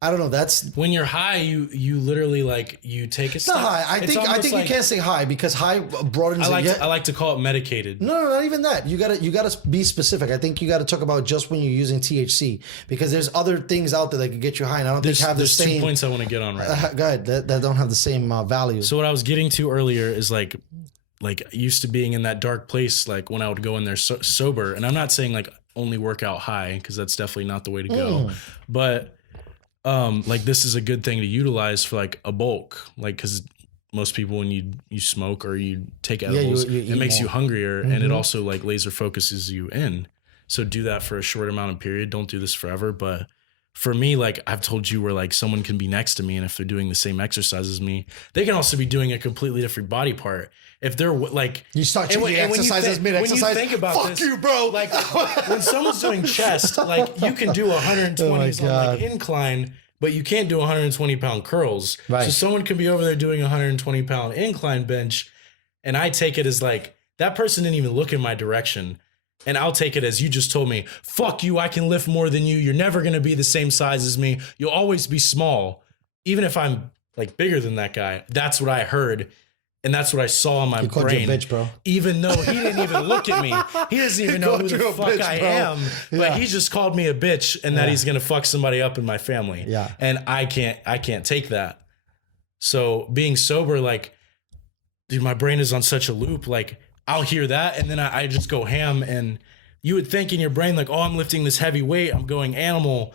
I don't know. That's when you're high, you literally like you take a step. not high. I think like, you can't say high because high broadens. I like to call it medicated. No, not even that. You gotta be specific. I think you gotta talk about just when you're using THC, because there's other things out there that can get you high, and I don't think have the same. There's 2 points I want to get on right now. Go ahead. That don't have the same value. So what I was getting to earlier is like used to being in that dark place, like when I would go in there sober, and I'm not saying like only work out high, because that's definitely not the way to go, but. Like this is a good thing to utilize for like a bulk, like because most people when you smoke or you take edibles, you it makes more. you hungrier, and it also like laser focuses you in. So do that for a short amount of period. Don't do this forever. But for me, like I've told you, where like someone can be next to me, and if they're doing the same exercise as me, they can also be doing a completely different body part. If they're like, you start changing exercises mid-exercise. When you think about fuck this, you, bro. Like when someone's doing chest, like you can do 120s on like incline, but you can't do 120-pound curls. Right. So someone can be over there doing 120-pound incline bench, and I take it as like that person didn't even look in my direction. And I'll take it as you just told me, fuck you, I can lift more than you. You're never going to be the same size as me. You'll always be small. Even if I'm like bigger than that guy. That's what I heard. And that's what I saw in my brain. Called you a bitch, bro. Even though he didn't even look at me. He doesn't even know who the fuck bitch, I bro. am. But he just called me a bitch, and that he's going to fuck somebody up in my family. Yeah. And I can't take that. So being sober, like, dude, my brain is on such a loop. Like, I'll hear that, and then I just go ham. And you would think in your brain, like, oh, I'm lifting this heavy weight, I'm going animal.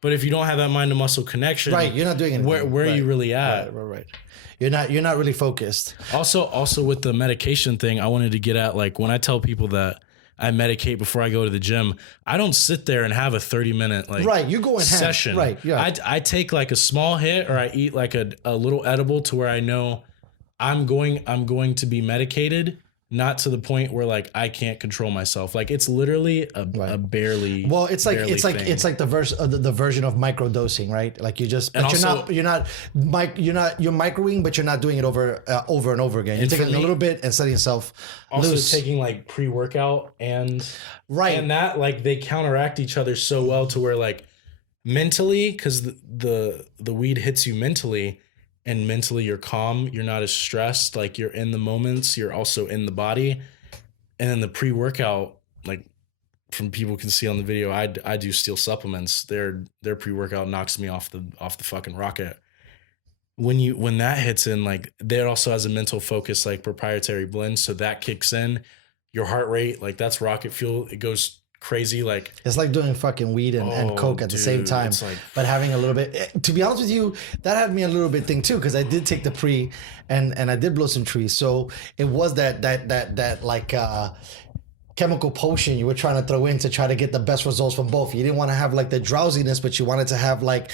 But if you don't have that mind to muscle connection, right, you're not doing anything. Where are you really at? Right. You're not really focused. Also with the medication thing, I wanted to get at, like, when I tell people that I medicate before I go to the gym, I don't sit there and have a 30-minute like you go in session. Right. Yeah. I take like a small hit, or I eat like a little edible to where I know I'm going to be medicated. Not to the point where like I can't control myself. Like it's literally a barely. Well, it's like thing. it's like the version of microdosing, right? Like you just, but you're microing, but you're not doing it over and over again. You're taking a little bit and setting yourself also loose. Taking like pre-workout and and that, like, they counteract each other so well to where like mentally, because the weed hits you mentally. And mentally you're calm, you're not as stressed, like you're in the moments, you're also in the body. And then the pre-workout, like from people can see on the video, I do steal supplements. Their pre-workout knocks me off the fucking rocket. When that hits in, like, there also has a mental focus, like proprietary blend, so that kicks in. Your heart rate, like, that's rocket fuel. It goes crazy. Like, it's like doing fucking weed and coke at the same time, like, but having a little bit. To be honest with you, that had me a little bit thing too, because I did take the pre and I did blow some trees, so it was that like chemical potion you were trying to throw in to try to get the best results from both. You didn't want to have like the drowsiness, but you wanted to have like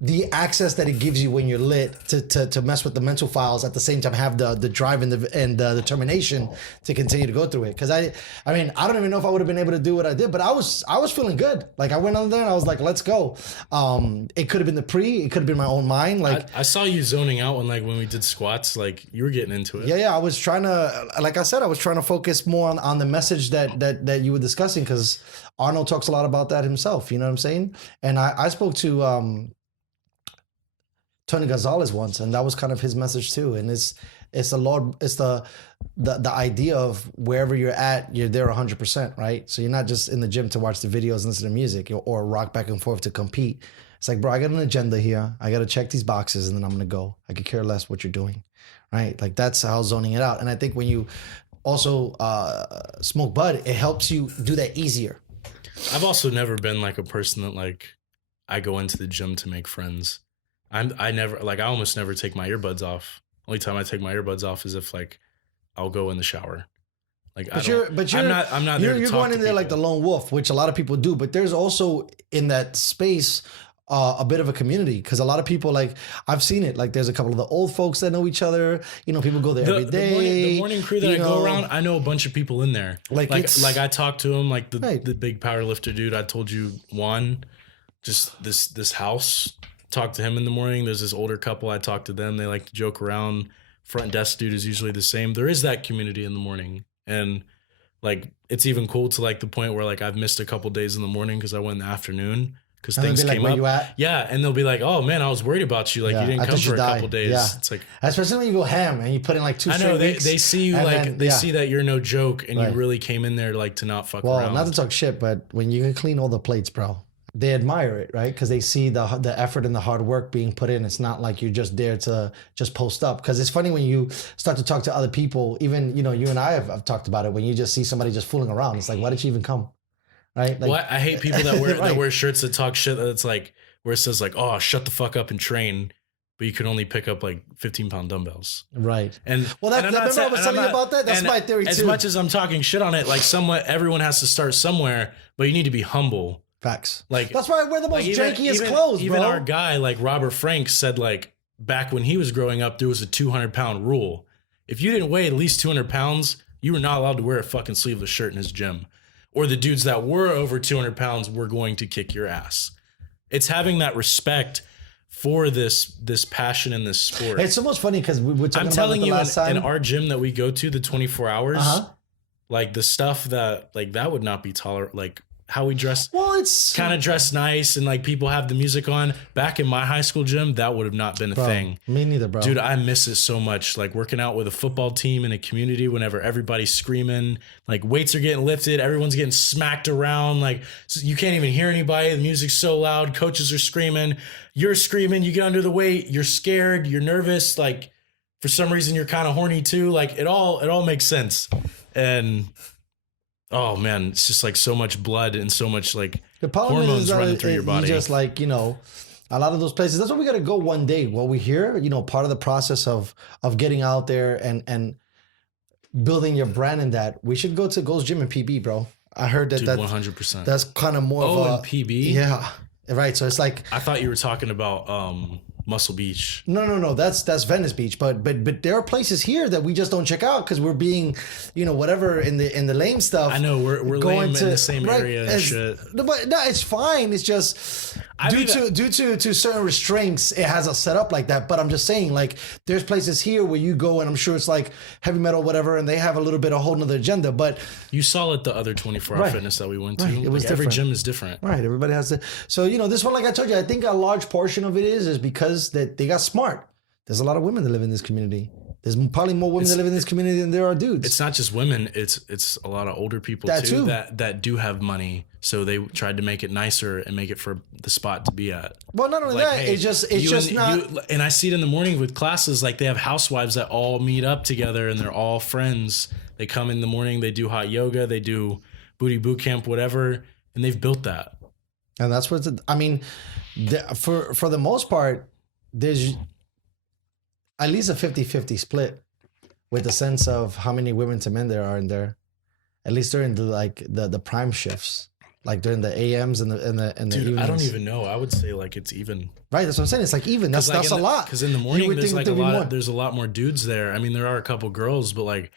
the access that it gives you when you're lit to mess with the mental files, at the same time have the drive and the determination to continue to go through it. Because I mean, I don't even know if I would have been able to do what I did, but I was feeling good. Like, I went on there and I was like, let's go. It could have been the pre, it could have been my own mind. Like, I saw you zoning out when we did squats. Like, you were getting into it. Yeah. I was trying to, like I said, I was trying to focus more on the message that you were discussing, because Arnold talks a lot about that himself. You know what I'm saying? And I spoke to Tony Gonzalez once, and that was kind of his message too. And it's the idea of wherever you're at, you're there 100%, right? So you're not just in the gym to watch the videos and listen to music or rock back and forth to compete. It's like, bro, I got an agenda here. I got to check these boxes, and then I'm gonna go. I could care less what you're doing, right? Like, that's how zoning it out. And I think when you also smoke bud, it helps you do that easier. I've also never been like a person that like I go into the gym to make friends. I never like I almost never take my earbuds off. Only time I take my earbuds off is if like I'll go in the shower. Like I'm not there to you're talk going to in there like the people. lone wolf, which a lot of people do. But there's also in that space a bit of a community because a lot of people like I've seen it. Like there's a couple of the old folks that know each other. You know, people go there every day. The morning crew that I go around, I know a bunch of people in there. Like I talked to him, like Right. the big power lifter dude I told you, Juan, just this house. Talk to him in the morning. There's this older couple. I talk to them. They like to joke around. Front desk dude is usually the same. There is that community in the morning, and like it's even cool to like the point where like I've missed a couple days in the morning because I went in the afternoon because And they'll things be like, came "Where up. you at?" Yeah, and they'll be like, "Oh man, I was worried about you. Like Yeah, you didn't I come thought you for a couple died." days." Yeah. It's like Especially when you go ham and you put in like 2 I straight know weeks. they see you and like then- they yeah. see that you're no joke and Right. you really came in there like to not fuck Well, around. not to talk shit, but when you can clean all the plates, bro, they admire it, right? Because they see the effort and the hard work being put in. It's not like you're just there to just post up. Because it's funny when you start to talk to other people, even, you know, you and I have talked about it, when you just see somebody just fooling around. It's like, why did you even come? Right? Like, Well, I hate people that wear Right. that wear shirts that talk shit. That's like where it says like, "Oh, shut the fuck up and train," but you can only pick up like 15-pound dumbbells. Right. And Well, that's, and I'm not remember I saying- was and telling I'm you not- about that? That's and my theory As too. much as I'm talking shit on it, like somewhat everyone has to start somewhere, but you need to be humble. Facts. Like That's why I wear the most like jankiest clothes, even bro. our guy like Robert Frank said like back when he was growing up there was a 200-pound rule. If you didn't weigh at least 200 pounds, you were not allowed to wear a fucking sleeveless shirt in his gym. Or the dudes that were over 200 pounds were going to kick your ass. It's having that respect for this passion in this sport. It's almost funny because we were talking I'm about telling it the you, last time. in our gym that we go to, the 24 hours, Uh-huh. like the stuff that like that would not be tolerant. Like how we dress, Well, it's kind of dress nice, and like people have the music on. Back in my high school gym, that would have not been a bro, thing. Me neither, bro. Dude, I miss it so much. Like working out with a football team in a community whenever everybody's screaming, like weights are getting lifted, everyone's getting smacked around. Like you can't even hear anybody. The music's so loud. Coaches are screaming. You're screaming. You get under the weight. You're scared. You're nervous. Like for some reason, you're kind of horny too. Like it all makes sense. And oh man, it's just like so much blood and so much like The problem hormones is that running through your body. You just like, you know, a lot of those places. That's why we got to go one day. While we're here, you know, part of the process of getting out there and building your brand in that, we should go to Gold's Gym and PB, bro. I heard that Dude, that's 100%. that's kind of more Oh, of a and PB? Yeah, right. So it's like I thought you were talking about Muscle Beach. no. That's Venice Beach, but there are places here that we just don't check out because we're being, you know, whatever in the lame stuff. I know we're lame in the same area and shit. No, but no, it's fine. It's just I due mean, to certain restraints, it has a setup like that. But I'm just saying, like, there's places here where you go, and I'm sure it's like heavy metal, whatever, and they have a little bit of whole nother agenda. But You saw it the other 24-hour Right. fitness that we went to. Right, it was Like, every different. gym is different. right, everybody has to. So you know, this one, like I told you, I think a large portion of it is because that they got smart. There's a lot of women that live in this community. There's probably more women that live in this community than there are dudes. It's not just women, it's a lot of older people That too too. that do have money. So they tried to make it nicer and make it for the spot to be at. Well, not only Like, that, hey, it's just you not. and I see it in the morning with classes, like they have housewives that all meet up together and they're all friends. They come in the morning, they do hot yoga, they do booty boot camp, whatever, and they've built that. And that's what's. I mean, for the most part, there's at least a 50-50 split with the sense of how many women to men there are in there. At least during the prime shifts, like during the AMs and the Dude, evenings. I don't even know. I would say like it's even. Right, that's what I'm saying. It's like even. That's a lot. Because in the You morning would there's think like a there'd be lot. more. There's a lot more dudes there. I mean, there are a couple girls, but like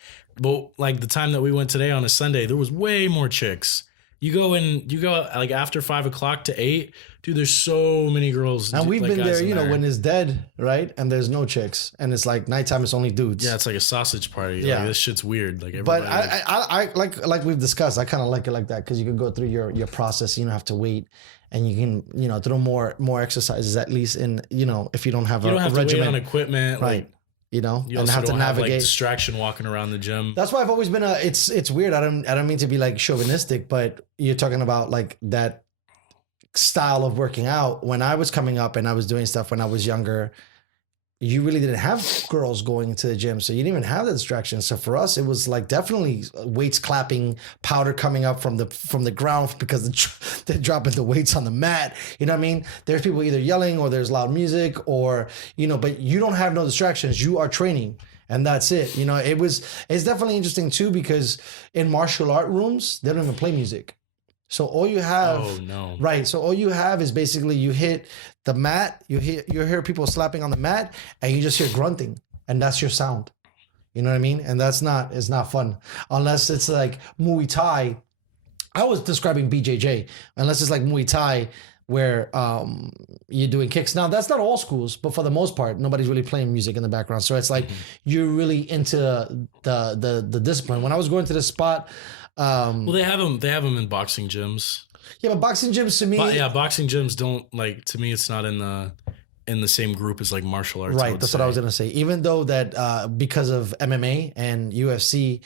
the time that we went today on a Sunday, there was way more chicks. You go like after 5 o'clock to 8, dude. There's so many girls. And we've like, been guys there, in you know, when it's dead, right? And there's no chicks, and it's like nighttime. It's only dudes. yeah, it's like a sausage party. Yeah. Like, this shit's weird. Like But everybody. I like we've discussed. I kind of like it like that because you can go through your process. You don't have to wait, and you can throw more exercises at least in if you don't have you don't have to wait regimen, on equipment, right? Like, You you and also have to don't have like navigate. distraction walking around the gym. That's why I've always been it's weird. I don't mean to be like chauvinistic, but you're talking about like that style of working out. When I was coming up and I was doing stuff when I was younger, you really didn't have girls going into the gym, so you didn't even have the distraction. So for us, it was like definitely weights clapping, powder coming up from the ground because they're dropping the weights on the mat. You know what I mean? There's people either yelling or there's loud music or, you know, but you don't have no distractions. You are training. And that's it. You know, it's definitely interesting too, because in martial art rooms, they don't even play music. So all you have, right? So all you have is basically you hit the mat, you hear people slapping on the mat, and you just hear grunting, and that's your sound. You know what I mean? And it's not fun unless it's like Muay Thai. I was describing BJJ, unless it's like Muay Thai where you're doing kicks. Now that's not all schools, but for the most part, nobody's really playing music in the background. So it's like you're really into the discipline. When I was going to this spot. Well, they have them in boxing gyms. Yeah, but boxing gyms to me, boxing gyms don't like, to me, it's not in the same group as like martial arts. Right, that's what I was gonna say. Even though that because of MMA and UFC,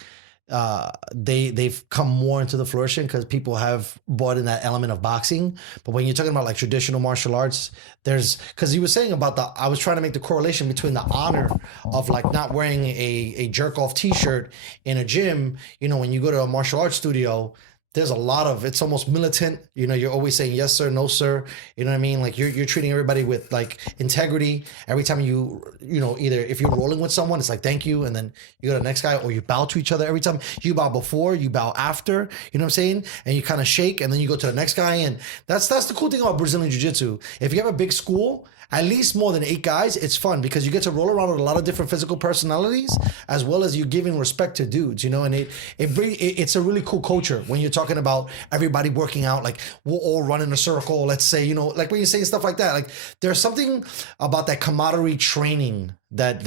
they've come more into the flourishing because people have brought in that element of boxing. But when you're talking about like traditional martial arts, because you were saying about I was trying to make the correlation between the honor of like not wearing a jerk off t-shirt in a gym. You know, when you go to a martial arts studio, there's a lot of, it's almost militant. You know, you're always saying yes sir, no sir. You know what I mean? Like you're treating everybody with like integrity. Every time you know, either if you're rolling with someone, it's like thank you, and then you go to the next guy, or you bow to each other. Every time you bow before, you bow after. You know what I'm saying? And you kind of shake, and then you go to the next guy, and that's the cool thing about Brazilian Jiu-Jitsu. If you have a big school, at least more than 8 guys, it's fun because you get to roll around with a lot of different physical personalities, as well as you giving respect to dudes, you know, and it's a really cool culture when you're talking about everybody working out, like we'll all run in a circle, let's say, you know, like when you're saying stuff like that, like there's something about that camaraderie training that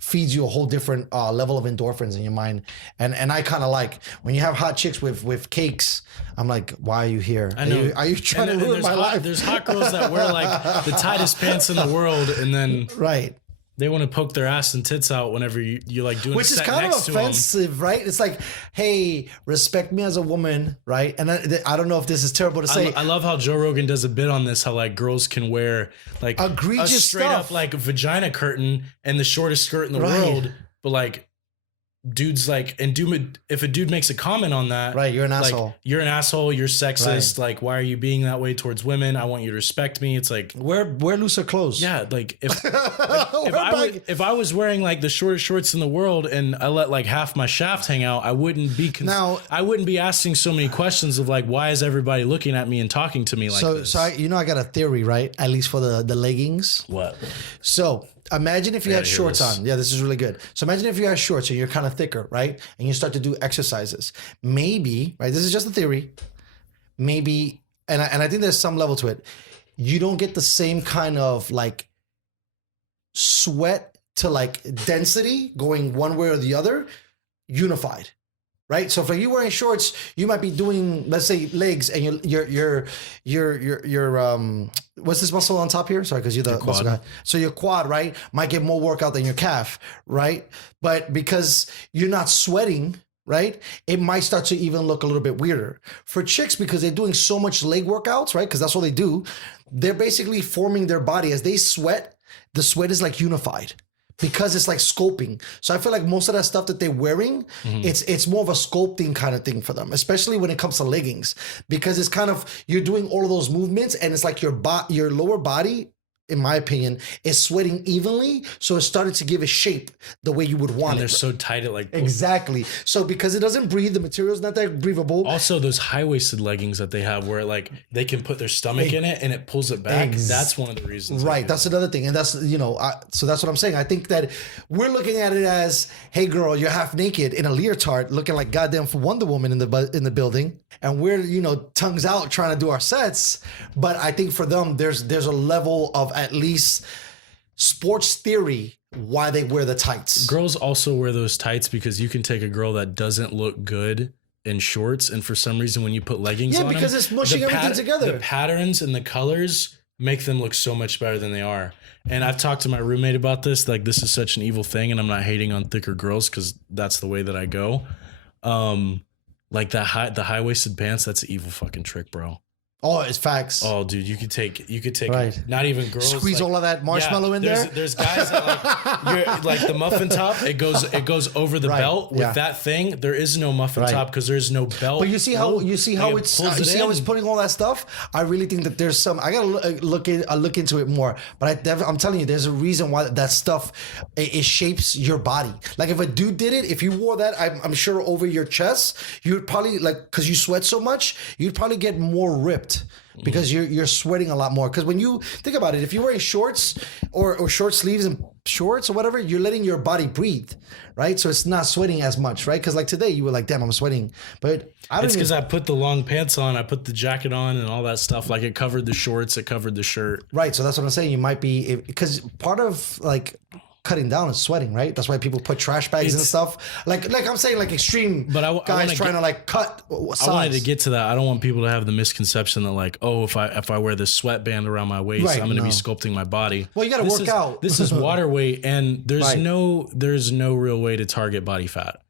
feeds you a whole different level of endorphins in your mind. And I kind of like when you have hot chicks with cakes, I'm like, why are you here? I know. Are you trying to ruin my life? There's hot girls that wear like the tightest pants in the world, and then right. They want to poke their ass and tits out whenever you're like doing, which is kind of offensive, right? It's like, hey, respect me as a woman, right? And I don't know if this is terrible to say. I love how Joe Rogan does a bit on this, how like girls can wear like egregious a straight stuff. Up like vagina curtain and the shortest skirt in the world, but like dudes like, and if a dude makes a comment on that, right, you're an like, asshole. You're an asshole. You're sexist. Right. Like, why are you being that way towards women? I want you to respect me. It's like wear looser clothes. Yeah, like if I was wearing like the shortest shorts in the world and I let like half my shaft hang out, I wouldn't be I wouldn't be asking so many questions of like, why is everybody looking at me and talking to me like this? So I got a theory, right? At least for the leggings. What? So imagine if you had shorts on. Yeah, this is really good. So imagine if you had shorts and you're kind of thicker, right? And you start to do exercises. Maybe, right? This is just a theory. Maybe, and I think there's some level to it. You don't get the same kind of like sweat to like density going one way or the other, unified. Right. So for you wearing shorts, you might be doing, let's say, legs, and you're what's this muscle on top here? Sorry, because you're the muscle guy. So your quad, right, might get more workout than your calf, right? But because you're not sweating, right, it might start to even look a little bit weirder. For chicks, because they're doing so much leg workouts, right? Because that's what they do. They're basically forming their body as they sweat. The sweat is like unified. Because it's like sculpting. So I feel like most of that stuff that they're wearing, it's more of a sculpting kind of thing for them, especially when it comes to leggings, because it's kind of, you're doing all of those movements and it's like your lower body, in my opinion, is sweating evenly. So it started to give a shape the way you would want and it. They're so tight at like... Exactly. So because it doesn't breathe, the material's not that breathable. Also those high-waisted leggings that they have where like they can put their stomach in it and it pulls it back. That's one of the reasons. Right. That's another thing. And that's, you know, so that's what I'm saying. I think that we're looking at it as, hey girl, you're half naked in a leotard looking like goddamn Wonder Woman in the building. And we're, you know, tongues out trying to do our sets. But I think for them, there's a level of at least sports theory why they wear the tights. Girls also wear those tights because you can take a girl that doesn't look good in shorts, and for some reason when you put leggings on because it's mushing everything together. The patterns and the colors make them look so much better than they are. And I've talked to my roommate about this. Like, this is such an evil thing, and I'm not hating on thicker girls because that's the way that I go. Like the high-waisted pants, that's an evil fucking trick, bro. Oh, it's facts. Oh, dude, you could take Right. not even girls. Squeeze all of that marshmallow in there. There's guys that you're like the muffin top. It goes over the Right. belt with that thing. There is no muffin top because there's no belt. But you see how it's putting all that stuff. I really think that there's some. I gotta look into it more. But I'm telling you, there's a reason why that stuff it shapes your body. Like if a dude did it, if you wore that, I'm sure over your chest, you would probably because you sweat so much, you'd probably get more ripped. Because you're sweating a lot more. Because when you think about it, if you're wearing shorts or short sleeves and shorts or whatever, you're letting your body breathe, right? So it's not sweating as much, right? Because like today, you were like, "Damn, I'm sweating," but it's because I put the long pants on, I put the jacket on, and all that stuff. Like it covered the shorts, it covered the shirt. Right. So that's what I'm saying. You might be because part of like cutting down is sweating, right? That's why people put trash bags and stuff. Like I'm saying, like extreme guys trying to like cut size. I wanted to get to that. I don't want people to have the misconception that like, oh, if I wear this sweatband around my waist, I'm going to be sculpting my body. Well, you got to work out. This is water weight, and there's no real way to target body fat.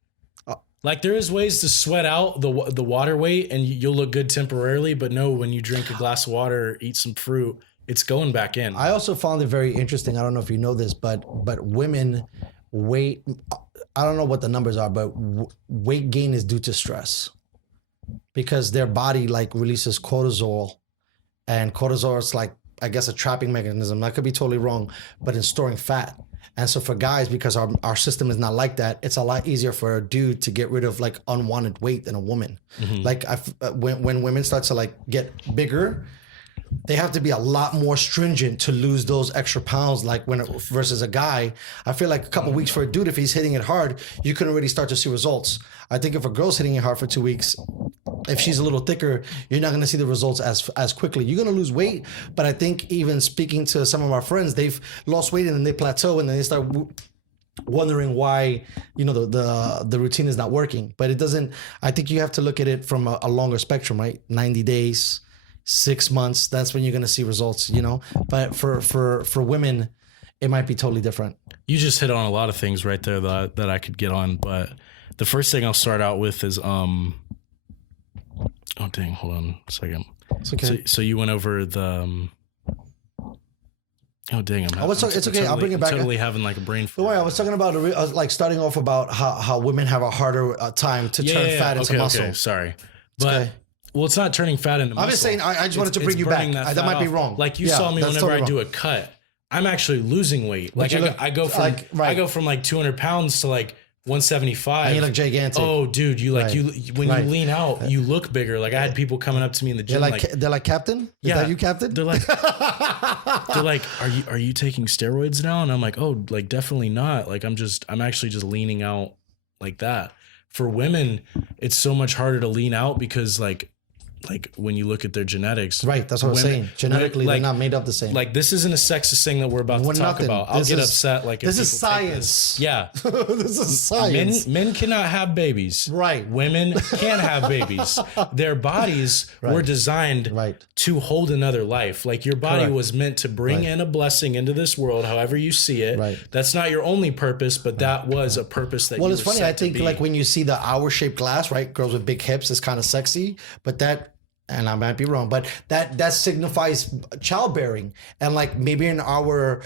Like there is ways to sweat out the water weight, and you'll look good temporarily. But no, when you drink a glass of water, eat some fruit, it's going back in. I also found it very interesting. I don't know if you know this, but women weight. I don't know what the numbers are, but weight gain is due to stress because their body like releases cortisol, and cortisol is like I guess a trapping mechanism. I could be totally wrong, but in storing fat. And so for guys, because our system is not like that, it's a lot easier for a dude to get rid of like unwanted weight than a woman. Mm-hmm. Like when women start to like get bigger, they have to be a lot more stringent to lose those extra pounds. Like versus a guy, I feel like a couple weeks for a dude, if he's hitting it hard, you can already start to see results. I think if a girl's hitting it hard for 2 weeks, if she's a little thicker, you're not going to see the results as quickly. You're going to lose weight, but I think even speaking to some of our friends, they've lost weight and then they plateau and then they start wondering why the routine is not working. But it doesn't. I think you have to look at it from a longer spectrum, right? 90 days. 6 months, that's when you're going to see results, but for women, it might be totally different. You just hit on a lot of things right there that I could get on, but the first thing I'll start out with is, oh dang, hold on a second. It's okay. So you went over the, oh dang, it's okay. I'll bring it back. Totally having like a brain fart. Don't worry, I was talking about like starting off about how women have a harder time to turn fat into muscle. Okay, sorry. But okay. Well, it's not turning fat into muscle. I'm just saying, I just wanted to bring you back. That might be wrong. Like you saw me whenever I do a cut, I'm actually losing weight. Like I go from like 200 pounds to like 175. And you look gigantic. Oh, dude, you lean out, you look bigger. Like I had people coming up to me in the gym. They're like, Captain? Is that you, Captain? They're like, are you taking steroids now? And I'm like, oh, like definitely not. Like I'm actually just leaning out like that. For women, it's so much harder to lean out because like when you look at their genetics. Right, that's what I'm saying. Genetically, they're not made up the same. Like this isn't a sexist thing that we're about to talk about. I'll get upset. Like this is science. Yeah. This is science. Men cannot have babies. Right. Women can have babies. Their bodies were designed to hold another life. Like your body was meant to bring in a blessing into this world, however you see it. Right. That's not your only purpose, but that was a purpose that you were it's funny. I think to be. Like when you see the hour-shaped glass, right? Girls with big hips is kind of sexy, but that. And I might be wrong, but that signifies childbearing. And like maybe in our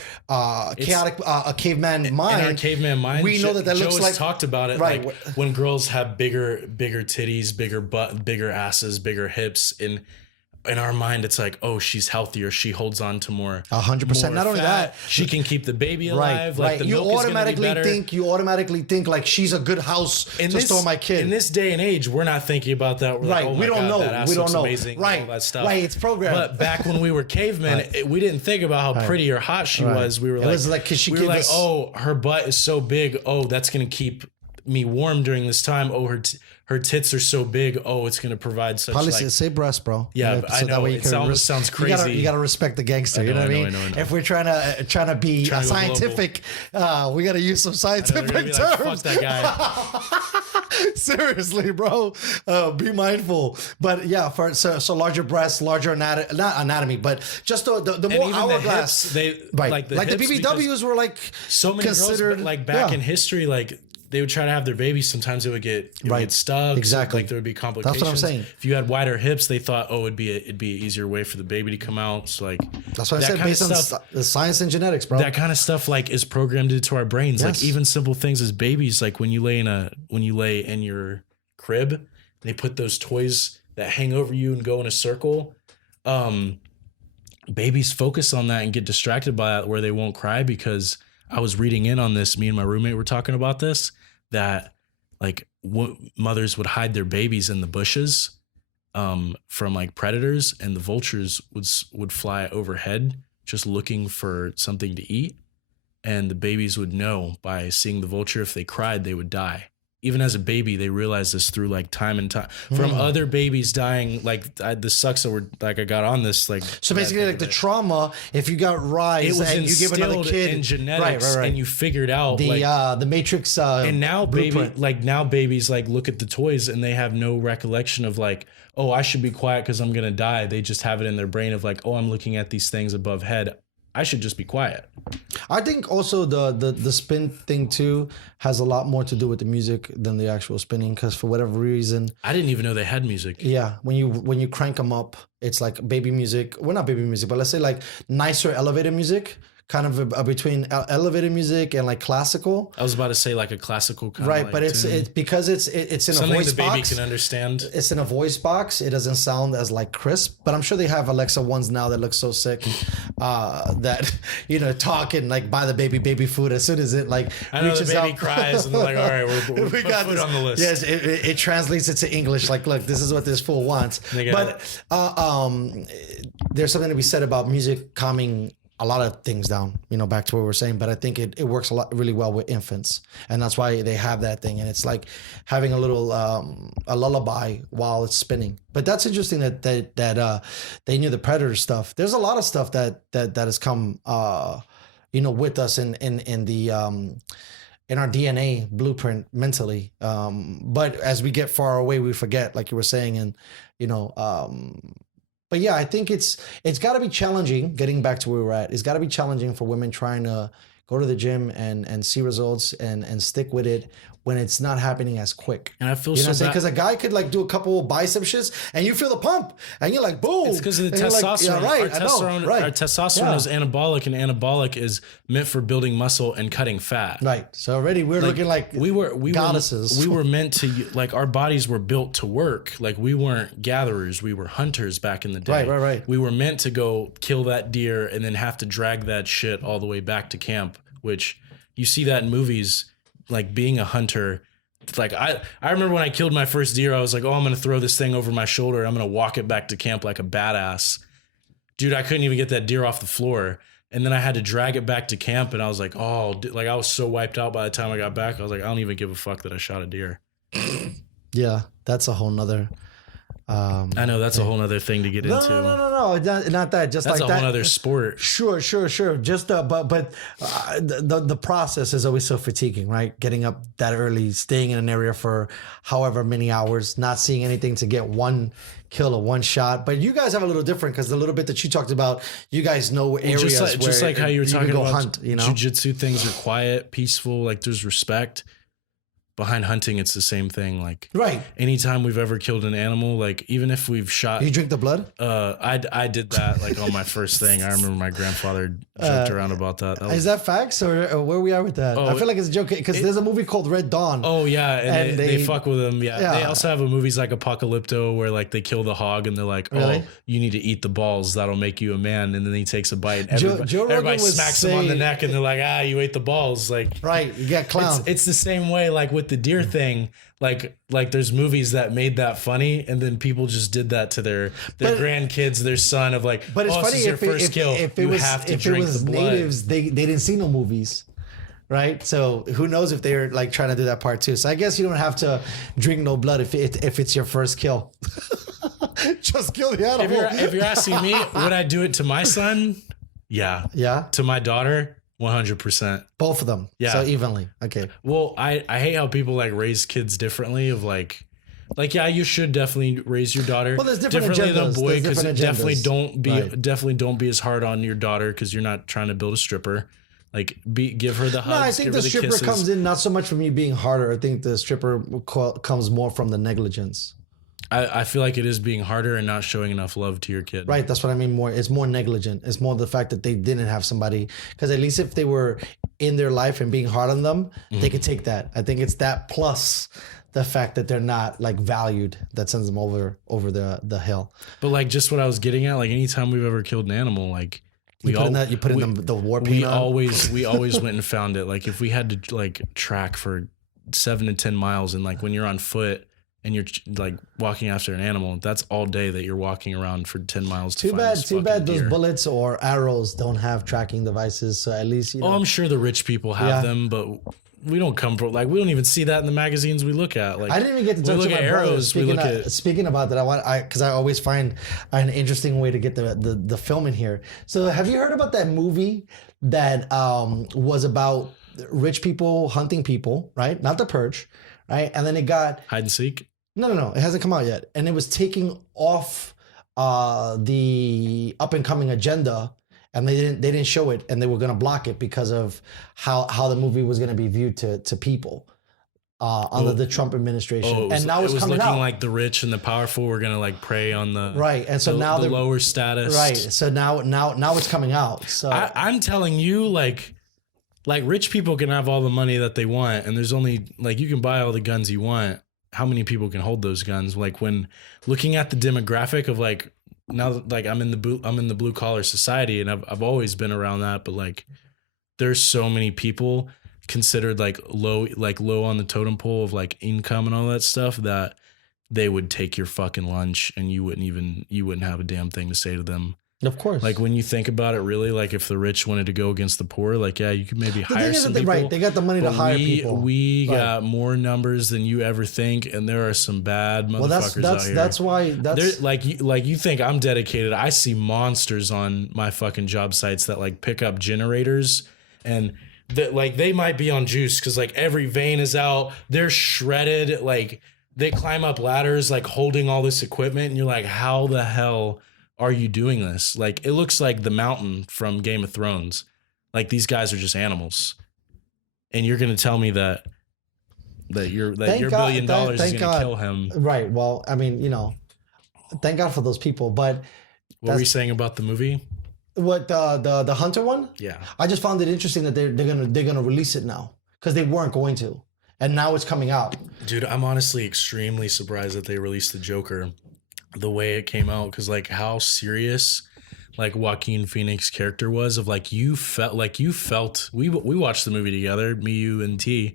chaotic caveman mind, in our caveman mind, we know that looks like talked about it. Right. Like when girls have bigger titties, bigger butt, bigger asses, bigger hips. In our mind, it's like, oh, she's healthier. She holds on to more. 100%. Not only that, she can keep the baby alive. Right. Like the You milk automatically think like she's a good house to store my kid. In this day and age, we're not thinking about that. We're right. like, oh we don't God, know. That ass we don't looks know. Amazing, right. All that stuff. Right. It's programmed. But back when we were cavemen, we didn't think about how pretty or hot she was. We were like, oh, her butt is so big. Oh, that's gonna keep me warm during this time. Oh, her tits are so big. Oh, it's going to provide such probably like... say breast, bro. Yeah, I know. It almost sounds crazy. You got to respect the gangster. You know what I mean? If we're trying to be scientific, we got to use some scientific terms. Like, fuck that guy. Seriously, bro. Be mindful. But yeah, so larger breasts, larger not anatomy, but just the more hourglass. The hips, like the BBWs were like so many considered girls, like back in history, like they would try to have their babies. Sometimes it would get stuck. Exactly. Like there would be complications. That's what I'm saying. If you had wider hips, they thought, oh, it'd be an easier way for the baby to come out. So like that's what I said, based on the science and genetics, bro. That kind of stuff like is programmed into our brains. Yes. Like even simple things as babies, like when you lay in your crib, they put those toys that hang over you and go in a circle. Babies focus on that and get distracted by that where they won't cry, because I was reading in on this. Me and my roommate were talking about this, that like mothers would hide their babies in the bushes from like predators, and the vultures would fly overhead just looking for something to eat. And the babies would know by seeing the vulture, if they cried, they would die. Even as a baby, they realized this through like time and time from other babies dying. Like this sucks that we're like, I got on this like. So basically like the trauma, if you got rise and you give another kid in genetics and you figured out the Matrix and now blueprint. babies like look at the toys and they have no recollection of like, oh, I should be quiet because I'm going to die. They just have it in their brain of like, oh, I'm looking at these things above head. I should just be quiet. I think also the spin thing too has a lot more to do with the music than the actual spinning, because for whatever reason, I didn't even know they had music. Yeah, when you crank them up, it's like baby music. Well, not baby music, but let's say like nicer elevator music, kind of between elevator music and like classical. I was about to say like a classical kind right, of but it's because it's in something a voice the baby box. Can understand. It's in a voice box. It doesn't sound as like crisp, but I'm sure they have Alexa ones now that look so sick that talk and like buy the baby food as soon as it like I know reaches the baby out. cries and they're like, all right, we got food on the list. Yes, it translates it to English. Like, look, this is what this fool wants. But there's something to be said about music calming a lot of things down, back to what we were saying, but I think it works really well with infants, and that's why they have that thing. And it's like having a little, a lullaby while it's spinning. But that's interesting that they knew the predator stuff. There's a lot of stuff that has come, with us in our DNA blueprint mentally. But as we get far away, we forget, like you were saying, and, but yeah, I think it's got to be challenging. Getting back to where we're at, it's got to be challenging for women trying to go to the gym and see results and stick with it when it's not happening as quick. And I feel so bad because a guy could like do a couple of bicep shits and you feel the pump and you're like, boom. It's because of the and testosterone. Like, yeah, Our testosterone is anabolic, and anabolic is meant for building muscle and cutting fat. Right. So already we're looking like we goddesses. We were meant to, like, our bodies were built to work. Like, we weren't gatherers, we were hunters back in the day. Right. We were meant to go kill that deer and then have to drag that shit all the way back to camp, which you see that in movies. Like, being a hunter, like I remember when I killed my first deer, I was like, oh, I'm going to throw this thing over my shoulder. I'm going to walk it back to camp like a badass. Dude, I couldn't even get that deer off the floor. And then I had to drag it back to camp. And I was like, oh, like I was so wiped out by the time I got back. I was like, I don't even give a fuck that I shot a deer. Yeah, that's a whole nother. I know that's a whole other thing to get into. No, not that. Just that's like a that. whole other sport. Sure. Just but the process is always so fatiguing, right? Getting up that early, staying in an area for however many hours, not seeing anything to get one kill or one shot. But you guys have a little different, because the little bit that you talked about, you guys know areas just like how you were talking about hunt, jiu-jitsu things are quiet, peaceful, like there's respect. Behind hunting, it's the same thing. Like, right. Anytime we've ever killed an animal, like even if we've shot, you drink the blood. I did that like on my first thing. I remember my grandfather joked around about that. Is that facts or where we are with that? I feel like it's a joke, because there's a movie called Red Dawn. Oh yeah, and they fuck with them. Yeah. They also have a movies like Apocalypto where like they kill the hog and they're like, oh, you need to eat the balls. That'll make you a man. And then he takes a bite. And everybody smacks him on the neck and they're like, you ate the balls. Like, right, you got clown. It's the same way like with the deer thing. Like there's movies that made that funny, and then people just did that to their grandkids, their son, of like, but it's funny, this is your first kill. If it was natives, they didn't see no movies, right? So who knows if they're like trying to do that part too. So I guess you don't have to drink no blood if it's your first kill. Just kill the animal. If you're asking me, would I do it to my son? Yeah. To my daughter, 100%. Both of them. Yeah. So evenly. Okay. Well, I hate how people like raise kids differently. Of like yeah, you should definitely raise your daughter. Well, there's different differently agendas. than a boy, because definitely right. don't be as hard on your daughter, because you're not trying to build a stripper. give her the hugs. No, I think give the her stripper kisses. comes in not so much from you being harder. I think the stripper comes more from the negligence. I feel like it is being harder and not showing enough love to your kid. Right, that's what I mean. More, it's more negligent. It's more the fact that they didn't have somebody. Because at least if they were in their life and being hard on them, they could take that. I think it's that plus the fact that they're not like valued that sends them over the hill. But like just what I was getting at, like anytime we've ever killed an animal, like You put in the war paint we on? always went and found it. Like if we had to like track for 7 to 10 miles, and like when you're on foot and you're like walking after an animal, that's all day that you're walking around for 10 miles. Too bad those bullets or arrows don't have tracking devices. So at least, you know. Oh, I'm sure the rich people have them, but we don't come from, like, we don't even see that in the magazines we look at. Like, I didn't even get to talk to my arrows. Speaking about that, because I always find an interesting way to get the film in here. So have you heard about that movie that was about rich people hunting people, right? Not The Purge, right? And then it got hide and seek. No, it hasn't come out yet, and it was taking off the up and coming agenda. And they didn't show it, and they were going to block it because of how the movie was going to be viewed to people under the Trump administration. And now it's coming out. Looking like the rich and the powerful were going to like prey on the right. And so now the lower status. Right. So now it's coming out. So I'm telling you, like rich people can have all the money that they want, and there's only like you can buy all the guns you want. How many people can hold those guns? Like when looking at the demographic of like. Now, like I'm in the blue collar society, and I've always been around that. But like, there's so many people considered like low on the totem pole of like income and all that stuff that they would take your fucking lunch, and you wouldn't have a damn thing to say to them. Of course. Like when you think about it, really, like if the rich wanted to go against the poor, like yeah, you could maybe hire some people. Right, they got the money to hire people. We got more numbers than you ever think, and there are some bad motherfuckers out here. That's why like you think I'm dedicated. I see monsters on my fucking job sites that like pick up generators, and that like they might be on juice because like every vein is out. They're shredded. Like they climb up ladders, like holding all this equipment, and you're like, how the hell are you doing this? Like, it looks like the Mountain from Game of Thrones. Like, these guys are just animals. And you're going to tell me that your $1 billion is going to kill him. Right. Well, I mean, you know, thank God for those people. But what were you saying about the movie? What the Hunter one? Yeah. I just found it interesting that they're gonna release it now because they weren't going to, and now it's coming out. Dude, I'm honestly extremely surprised that they released the Joker the way it came out, because like how serious like Joaquin Phoenix character was of like you felt we watched the movie together, me, you, and T.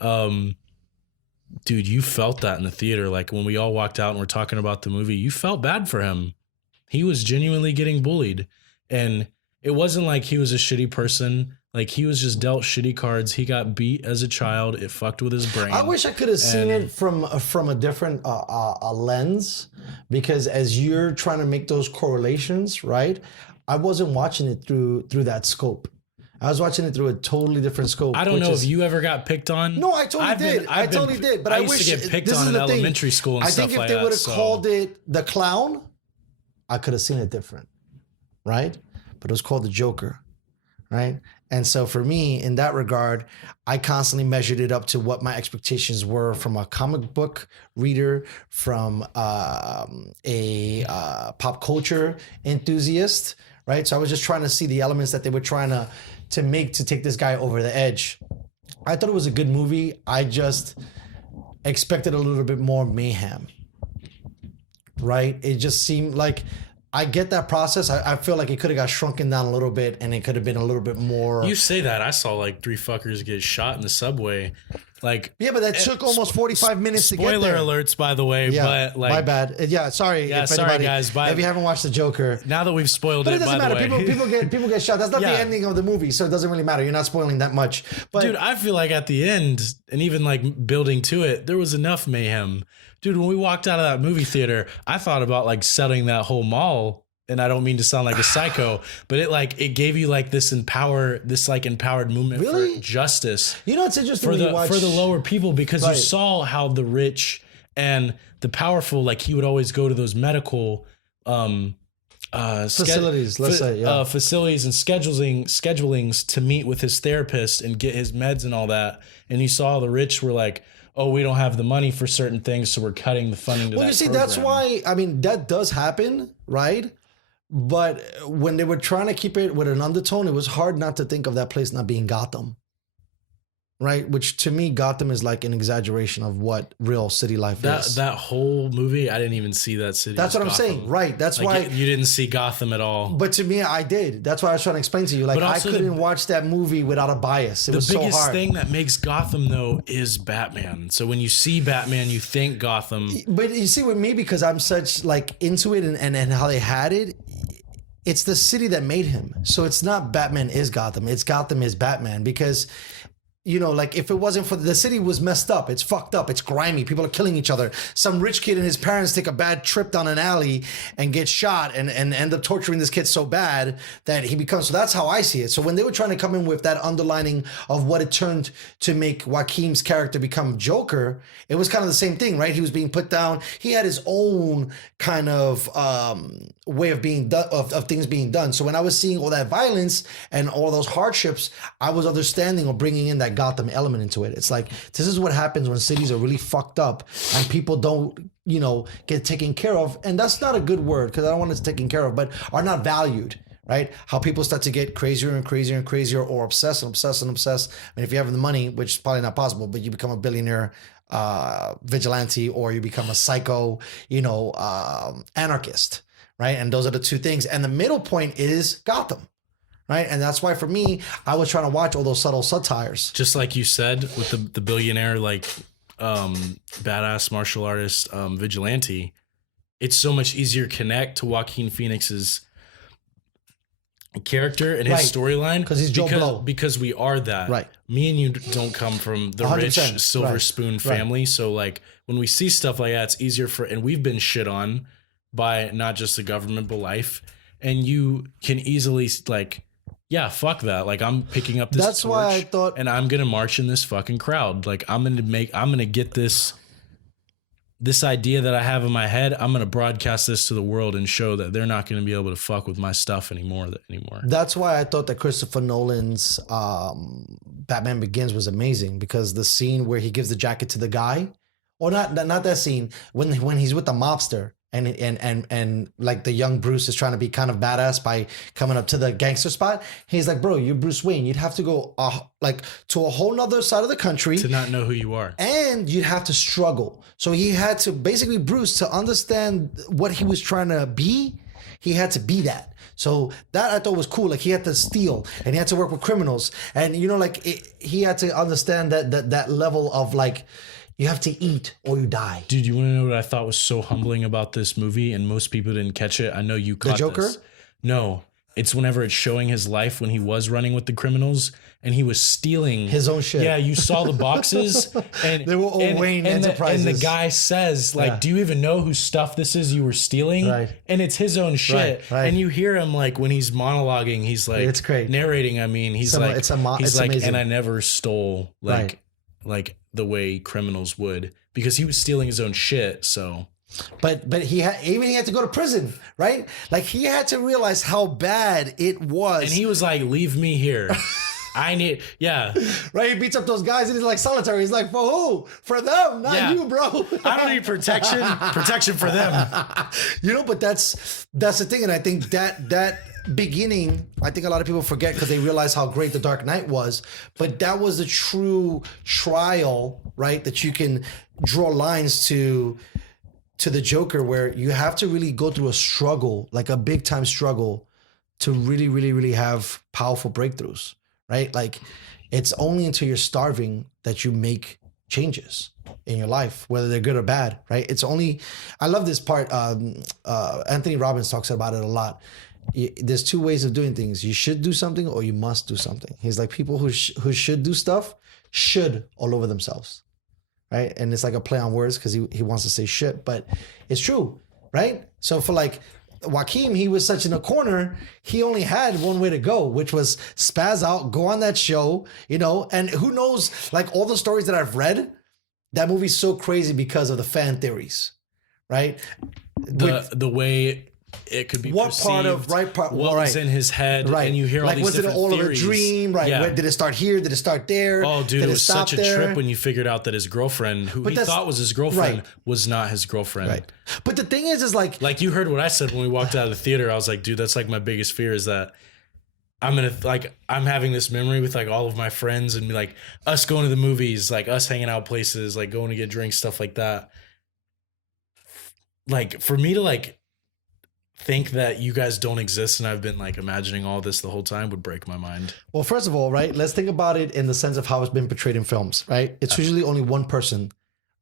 Dude, you felt that in the theater. Like when we all walked out and we're talking about the movie, you felt bad for him. He was genuinely getting bullied, and it wasn't like he was a shitty person. Like he was just dealt shitty cards. He got beat as a child. It fucked with his brain. I wish I could have seen it from a different lens, because as you're trying to make those correlations, right? I wasn't watching it through that scope. I was watching it through a totally different scope. I don't know if you ever got picked on. No, I totally did. I totally did. But I used wish to get picked on in elementary school and stuff like that. I think if they would have called it the Clown, I could have seen it different, right? But it was called the Joker, right? And so for me, in that regard, I constantly measured it up to what my expectations were from a comic book reader, from a pop culture enthusiast, right? So I was just trying to see the elements that they were trying to make to take this guy over the edge. I thought it was a good movie. I just expected a little bit more mayhem, right? It just seemed like, I get that process. I feel like it could have got shrunken down a little bit, and it could have been a little bit more. You say that. I saw like 3 fuckers get shot in the subway. Like, yeah, but that took almost 45 minutes to get there. Spoiler alerts, by the way. Yeah, but like, my bad. Yeah, sorry. Yeah, sorry, guys. If you haven't watched the Joker, now that we've spoiled but it, it doesn't matter. People get shot. That's not the ending of the movie, so it doesn't really matter. You're not spoiling that much. But dude, I feel like at the end, and even like building to it, there was enough mayhem. Dude, when we walked out of that movie theater, I thought about like setting that whole mall. And I don't mean to sound like a psycho, but it gave you like this empowered movement for justice. You know, it's interesting for the lower people, because you saw how the rich and the powerful, like he would always go to those medical Facilities, let's say, yeah. Facilities and schedulings to meet with his therapist and get his meds and all that. And you saw the rich were like, oh, we don't have the money for certain things, so we're cutting the funding to that. Well, you see, program. that's why, I mean, that does happen, right? But when they were trying to keep it with an undertone, it was hard not to think of that place not being Gotham. Right, which to me, Gotham is like an exaggeration of what real city life is. That whole movie, I didn't even see that city. That's what I'm saying, right? That's like, why you didn't see Gotham at all. But to me, I did. That's why I was trying to explain to you. Like, I couldn't watch that movie without a bias. It was so hard. The biggest thing that makes Gotham though is Batman. So when you see Batman, you think Gotham. But you see, with me, because I'm such like into it and how they had it. It's the city that made him. So it's not Batman is Gotham. It's Gotham is Batman because. You know, like if it wasn't for the city was messed up, it's fucked up, it's grimy, people are killing each other. Some rich kid and his parents take a bad trip down an alley and get shot and end up torturing this kid so bad that he becomes, so that's how I see it. So when they were trying to come in with that underlining of what it turned to make Joaquin's character become Joker, it was kind of the same thing, right? He was being put down. He had his own kind of way of being done, of things being done. So when I was seeing all that violence and all those hardships, I was understanding or bringing in that Gotham element into it. It's like, this is what happens when cities are really fucked up and people don't, you know, get taken care of. And that's not a good word because I don't want it taken care of, but are not valued, right? How people start to get crazier and crazier and crazier or obsess and obsess and obsess. I mean, if you have the money, which is probably not possible, but you become a billionaire vigilante or you become a psycho, you know, anarchist, right? And those are the two things. And the middle point is Gotham. Right. And that's why for me, I was trying to watch all those subtle satires. Just like you said, with the billionaire, like badass martial artist vigilante, it's so much easier to connect to Joaquin Phoenix's character and his storyline because he's Joe Blow. Because we are that. Right. Me and you don't come from the rich silver spoon family. So like when we see stuff like that, it's easier and we've been shit on by not just the government, but life. And you can easily like, yeah, fuck that. Like I'm picking up this torch why I thought, and I'm gonna march in this fucking crowd. Like I'm gonna get this idea that I have in my head. I'm gonna broadcast this to the world and show that they're not gonna be able to fuck with my stuff anymore. That's why I thought that Christopher Nolan's Batman Begins was amazing because the scene where he gives the jacket to the guy, or not that scene when he's with the mobster. And like the young Bruce is trying to be kind of badass by coming up to the gangster spot. He's like, bro, you're Bruce Wayne. You'd have to go like to a whole nother side of the country to not know who you are. And you'd have to struggle. So he had to basically, Bruce, to understand what he was trying to be, he had to be that. So that I thought was cool. Like he had to steal and he had to work with criminals. And, you know, like he had to understand that level of like, you have to eat or you die. Dude, you want to know what I thought was so humbling about this movie and most people didn't catch it? I know you caught The Joker? This. No, it's whenever it's showing his life when he was running with the criminals and he was stealing his own shit. Yeah, you saw the boxes and they were all Wayne Enterprises. And the guy says, like, do you even know whose stuff this is you were stealing? Right. And it's his own shit. Right. And you hear him like when he's monologuing, he's like it's great. Narrating. I mean, he's like, it's amazing. And I never stole like the way criminals would. Because he was stealing his own shit, so. But he had to go to prison, right? Like he had to realize how bad it was. And he was like, "Leave me here. I need." Yeah. Right. He beats up those guys and he's like solitary. He's like, "For who? For them, not you, bro. I don't need protection. Protection for them." You know, but that's the thing, and I think that beginning, I think a lot of people forget because they realize how great The Dark Knight was, but that was a true trial, right? That you can draw lines to the Joker, where you have to really go through a struggle, like a big time struggle, to really, really, really have powerful breakthroughs, right? Like it's only until you're starving that you make changes in your life, whether they're good or bad, right? It's only, I love this part. Anthony Robbins talks about it a lot. There's two ways of doing things. You should do something or you must do something. He's like, people who should do stuff should all over themselves, right? And it's like a play on words because he wants to say shit, but it's true, right? So for like Joaquin, he was such in a corner, he only had one way to go, which was spaz out, go on that show, you know, and who knows, like all the stories that I've read, that movie's so crazy because of the fan theories, right? The way it could be what perceived, part of what was in his head, and you hear all like these was it different all theories. of a dream, right? Yeah. Did it start here? Did it start there? Oh, dude, did it was stop such a there? trip when you figured out that his girlfriend, who he thought was his girlfriend, was not his girlfriend. Right. But the thing is like you heard what I said when we walked out of the theater. I was like, dude, that's like my biggest fear is that I'm having this memory with like all of my friends and like us going to the movies, like us hanging out places, like going to get drinks, stuff like that. Like for me to like think that you guys don't exist and I've been like imagining all this the whole time would break my mind. Well, first of all, right, let's think about it in the sense of how it's been portrayed in films, right? It's usually only one person,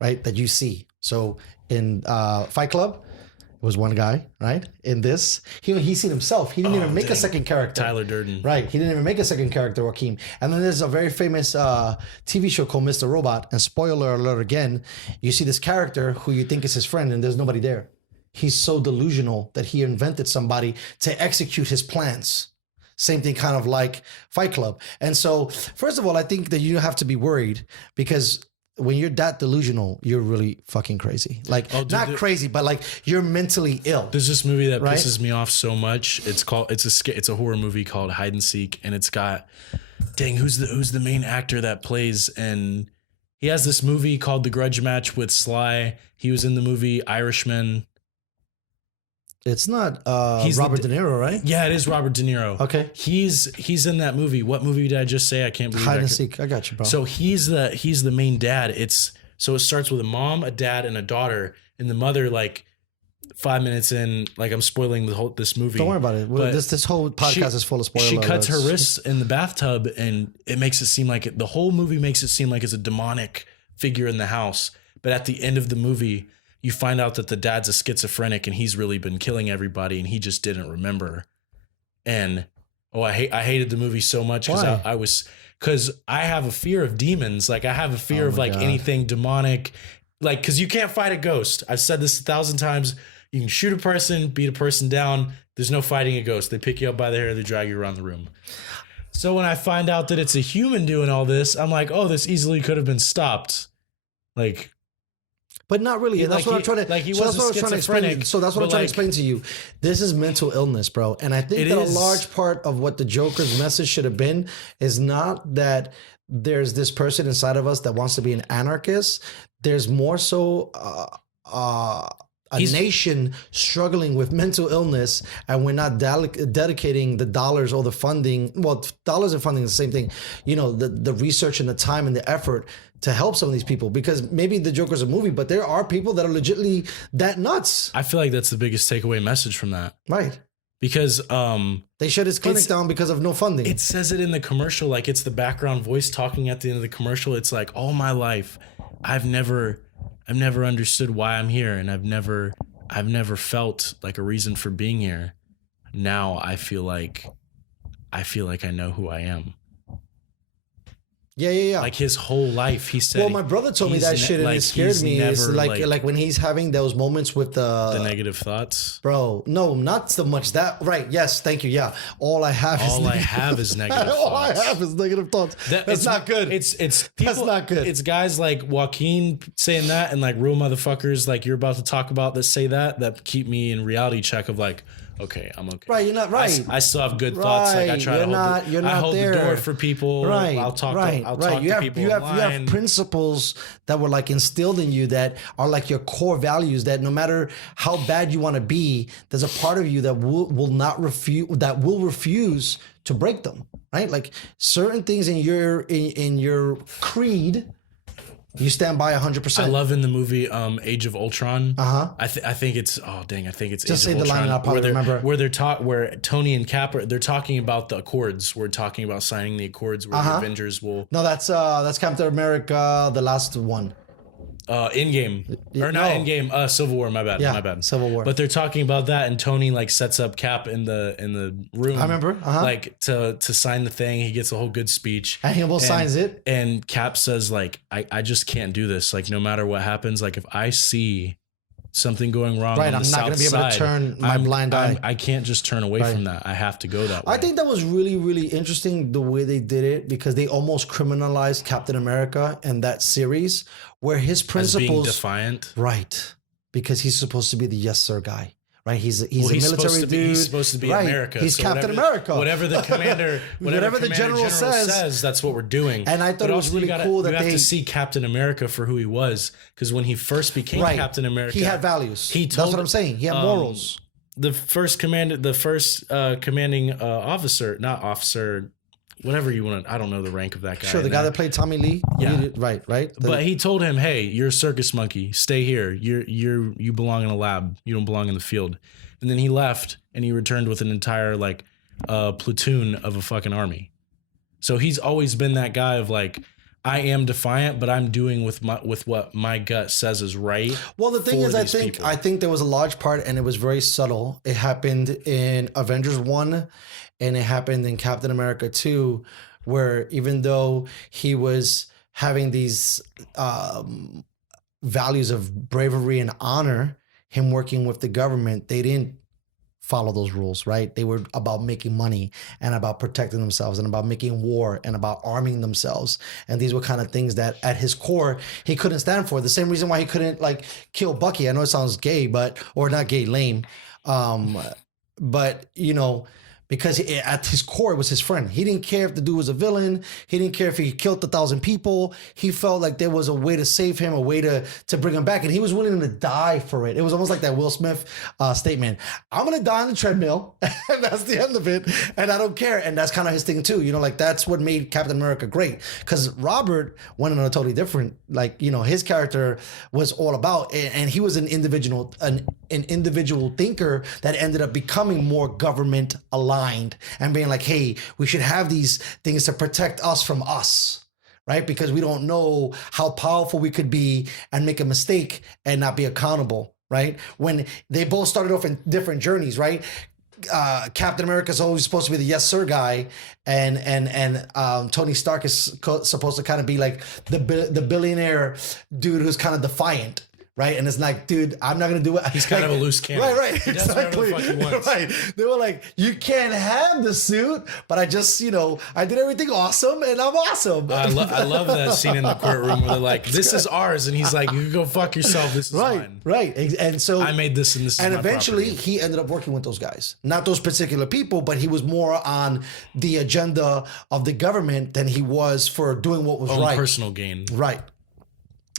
right, that you see. So in Fight Club, it was one guy, right? In this, he's seen himself. He didn't even make a second character. Tyler Durden. Right. He didn't even make a second character, Joaquin. And then there's a very famous TV show called Mr. Robot. And spoiler alert again, you see this character who you think is his friend and there's nobody there. He's so delusional that he invented somebody to execute his plans. Same thing kind of like Fight Club. And so, first of all, I think that you have to be worried because when you're that delusional, you're really fucking crazy. Like, not crazy, but like you're mentally ill. There's this movie that pisses me off so much. It's a horror movie called Hide and Seek, and it's got, who's the main actor that plays? And he has this movie called The Grudge Match with Sly. He was in the movie Irishman. It's not Robert De Niro, right? Yeah, it is Robert De Niro. Okay. He's in that movie. What movie did I just say? I can't believe Hide and Seek. I got you, bro. So he's the main dad. It starts with a mom, a dad, and a daughter. And the mother, like 5 minutes in, like I'm spoiling this movie. Don't worry about it. This whole podcast is full of spoilers. She cuts her wrists in the bathtub, and it makes it seem like the whole movie makes it seem like it's a demonic figure in the house. But at the end of the movie, you find out that the dad's a schizophrenic and he's really been killing everybody and he just didn't remember. And I hated the movie so much because I have a fear of demons. Like I have a fear of like anything demonic, like, cause you can't fight a ghost. I've said this 1,000 times. You can shoot a person, beat a person down. There's no fighting a ghost. They pick you up by the hair, they drag you around the room. So when I find out that it's a human doing all this, I'm like, oh, this easily could have been stopped. Like, but not really. And that's what I'm trying to. Like he was schizophrenic. So that's what I'm trying to explain to you. This is mental illness, bro. And I think that a large part of what the Joker's message should have been is not that there's this person inside of us that wants to be an anarchist. There's more so a nation struggling with mental illness, and we're not dedicating the dollars or the funding. Well, dollars and funding is the same thing. You know, the research and the time and the effort to help some of these people, because maybe the Joker's a movie, but there are people that are legitimately that nuts. I feel like that's the biggest takeaway message from that. Right. Because they shut his clinic down because of no funding. It says it in the commercial, like it's the background voice talking at the end of the commercial. It's like, all my life, I've never understood why I'm here, and I've never felt like a reason for being here. Now I feel like I know who I am. Yeah. Like his whole life, he said. Well, my brother told me that shit, and it scared me. It's like when he's having those moments with the negative thoughts. Bro, no, not so much that. Right? Yes, thank you. Yeah, all I have is negative thoughts. All I have is negative thoughts. That's not good. It's people, that's not good. It's guys like Joaquin saying that, and like real motherfuckers like you're about to talk about that say that keep me in reality check of like, okay, I'm okay. Right, you're not right. I still have good thoughts. Like I try to hold the door for people. Right, I'll talk you to have, people. You have principles that were like instilled in you that are like your core values, that no matter how bad you want to be, there's a part of you that will refuse to break them. Right? Like certain things in your creed, you stand by 100%. I love in the movie Age of Ultron. I think it's just say Age of the line Ultron, and I'll probably remember. Where Tony and Cap they're talking about the Accords. We're talking about signing the Accords where the Avengers will. No, that's Captain America, the last one. Endgame or not Endgame? Civil War. My bad. Civil War. But they're talking about that, and Tony like sets up Cap in the room. I remember. Like to sign the thing. He gets a whole good speech, and he signs it. And Cap says like, I just can't do this. Like no matter what happens, like if I see something going wrong, right? I'm not going to be able to turn my blind eye. I can't just turn away from that. I have to go that way. I think that was really, really interesting the way they did it, because they almost criminalized Captain America in that series, where his principles as being defiant, right? Because he's supposed to be the yes sir guy, right? He's Well, a military dude. He's supposed to be right. America. He's so Captain whatever, America. Whatever the commander, whatever the Commander general says, that's what we're doing. And I thought it was really cool that you have to see Captain America for who he was, because when he first became Captain America, he had values. That's what I'm saying. He had morals. The first commanding officer, not officer, whatever you want to, I don't know the rank of that guy. Sure, the guy that played Tommy Lee. Yeah. Right. But he told him, "Hey, you're a circus monkey. Stay here. You belong in a lab. You don't belong in the field." And then he left, and he returned with an entire platoon of a fucking army. So he's always been that guy of like, I am defiant, but I'm doing with what my gut says is right. Well, the thing is, I think there was a large part, and it was very subtle. It happened in Avengers 1, and it happened in Captain America 2, where even though he was having these values of bravery and honor, him working with the government, they didn't follow those rules, right? They were about making money and about protecting themselves and about making war and about arming themselves. And these were kind of things that at his core, he couldn't stand for. The same reason why he couldn't kill Bucky. I know it sounds gay, or not gay, lame. But because at his core, it was his friend. He didn't care if the dude was a villain. He didn't care if he killed 1,000 people. He felt like there was a way to save him, a way to bring him back. And he was willing to die for it. It was almost like that Will Smith statement. I'm going to die on the treadmill. And that's the end of it. And I don't care. And that's kind of his thing too. that's what made Captain America great. Because Robert went on a totally different, his character was all about, and he was an individual thinker that ended up becoming more government aligned and being like, hey, we should have these things to protect us from us, right? Because we don't know how powerful we could be and make a mistake and not be accountable, right? When they both started off in different journeys, right? Captain America is always supposed to be the yes sir guy, and Tony Stark is supposed to kind of be like the billionaire dude who's kind of defiant. Right. And it's like, dude, I'm not going to do it. He's kind of a loose cannon. Right. Exactly. Right. They were like, you can't have the suit, but I just, I did everything awesome and I'm awesome. I love that scene in the courtroom where they're like, this is ours. And he's like, you can go fuck yourself. This is mine. Right. And so I made this and this is and my eventually property. He ended up working with those guys, not those particular people, but he was more on the agenda of the government than he was for doing what was right. Personal gain. Right.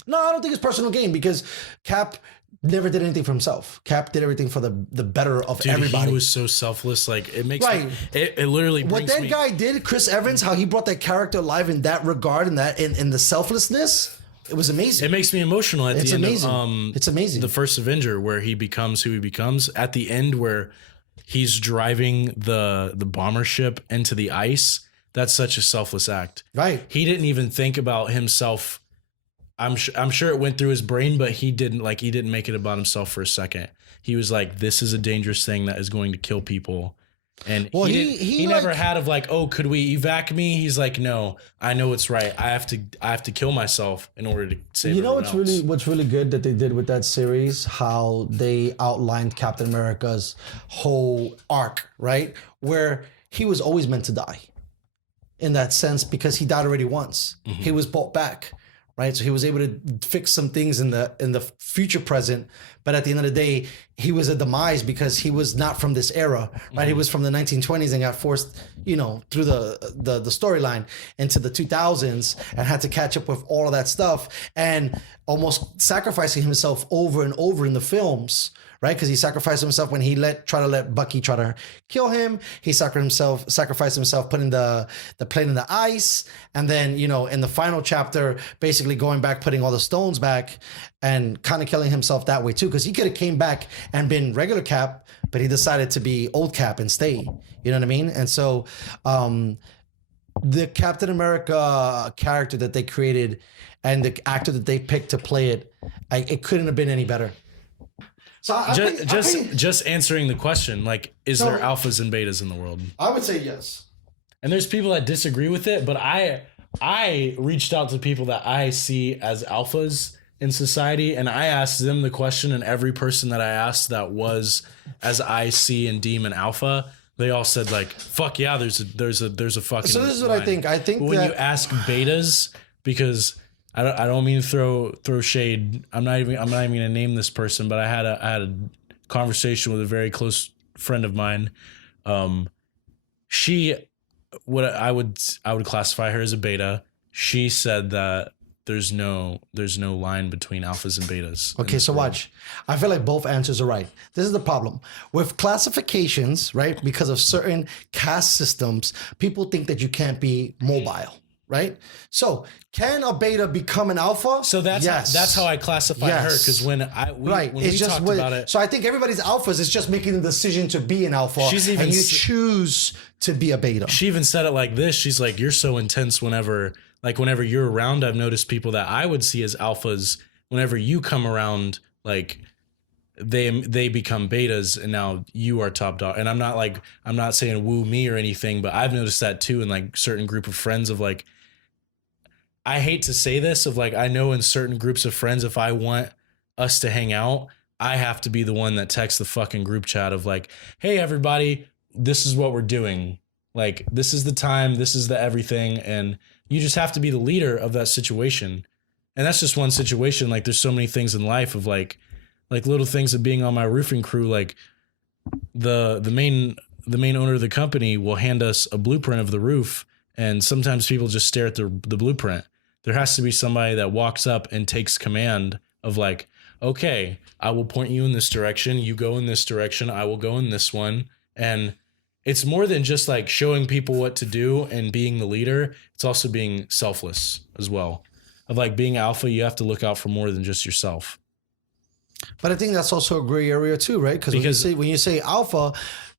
No, I don't think it's personal gain, because Cap never did anything for himself. Cap did everything for the better of everybody. He was so selfless. Like, it makes me, it literally brings what that guy did, Chris Evans, how he brought that character alive in that regard and that in the selflessness, it was amazing. It makes me emotional at the end of it's amazing. The first Avenger, where he becomes who he becomes. At the end, where he's driving the bomber ship into the ice. That's such a selfless act. Right. He didn't even think about himself. I'm sure it went through his brain, but he didn't make it about himself for a second. He was like, this is a dangerous thing that is going to kill people. And he never had of like, oh, could we evac me? He's like, no, I know it's right. I have to kill myself in order to save everyone else. What's really good that they did with that series, how they outlined Captain America's whole arc, right? Where he was always meant to die in that sense, because he died already once. Mm-hmm. He was brought back. Right, so he was able to fix some things in the future present, but at the end of the day, he was a demise because he was not from this era. Right, mm-hmm. He was from the 1920s and got forced, through the storyline into the 2000s and had to catch up with all of that stuff and almost sacrificing himself over and over in the films. Right, because he sacrificed himself when he tried to let Bucky try to kill him. He sacrificed himself putting the plane in the ice, and then in the final chapter, basically going back, putting all the stones back, and kind of killing himself that way too. Because he could have came back and been regular Cap, but he decided to be old Cap and stay. You know what I mean? And so, the Captain America character that they created and the actor that they picked to play it couldn't have been any better. So just answering the question, like, is there alphas and betas in the world? I would say yes. And there's people that disagree with it, but I reached out to people that I see as alphas in society, and I asked them the question, and every person that I asked that was as I see and deem an alpha, they all said like, "Fuck yeah, there's a fucking." So this is what line. I think. I think when you ask betas, because I don't mean to throw shade. I'm not even gonna name this person, but I had a conversation with a very close friend of mine. She, what I would classify her as a beta. She said that there's no line between alphas and betas. Okay, so watch. I feel like both answers are right. This is the problem with classifications, right? Because of certain caste systems, people think that you can't be mobile, right? So can a beta become an alpha? So that's how I classify her, because when we talked about it. So I think everybody's alphas is just making the decision to be an alpha, and you choose to be a beta. She even said it like this. She's like, you're so intense whenever you're around. I've noticed people that I would see as alphas, whenever you come around, like they become betas, and now you are top dog. And I'm not saying woo me or anything, but I've noticed that too in like certain group of friends of like, I hate to say this, of like, I know in certain groups of friends, if I want us to hang out, I have to be the one that texts the fucking group chat of like, hey, everybody, this is what we're doing. Like, this is the time, this is the everything. And you just have to be the leader of that situation. And that's just one situation. Like, there's so many things in life of like little things of being on my roofing crew. Like the main owner of the company will hand us a blueprint of the roof. And sometimes people just stare at the blueprint. There has to be somebody that walks up and takes command of like, okay, I will point you in this direction. You go in this direction. I will go in this one. And it's more than just like showing people what to do and being the leader. It's also being selfless as well. Of like being alpha, you have to look out for more than just yourself. But I think that's also a gray area too, right? Because when you say alpha,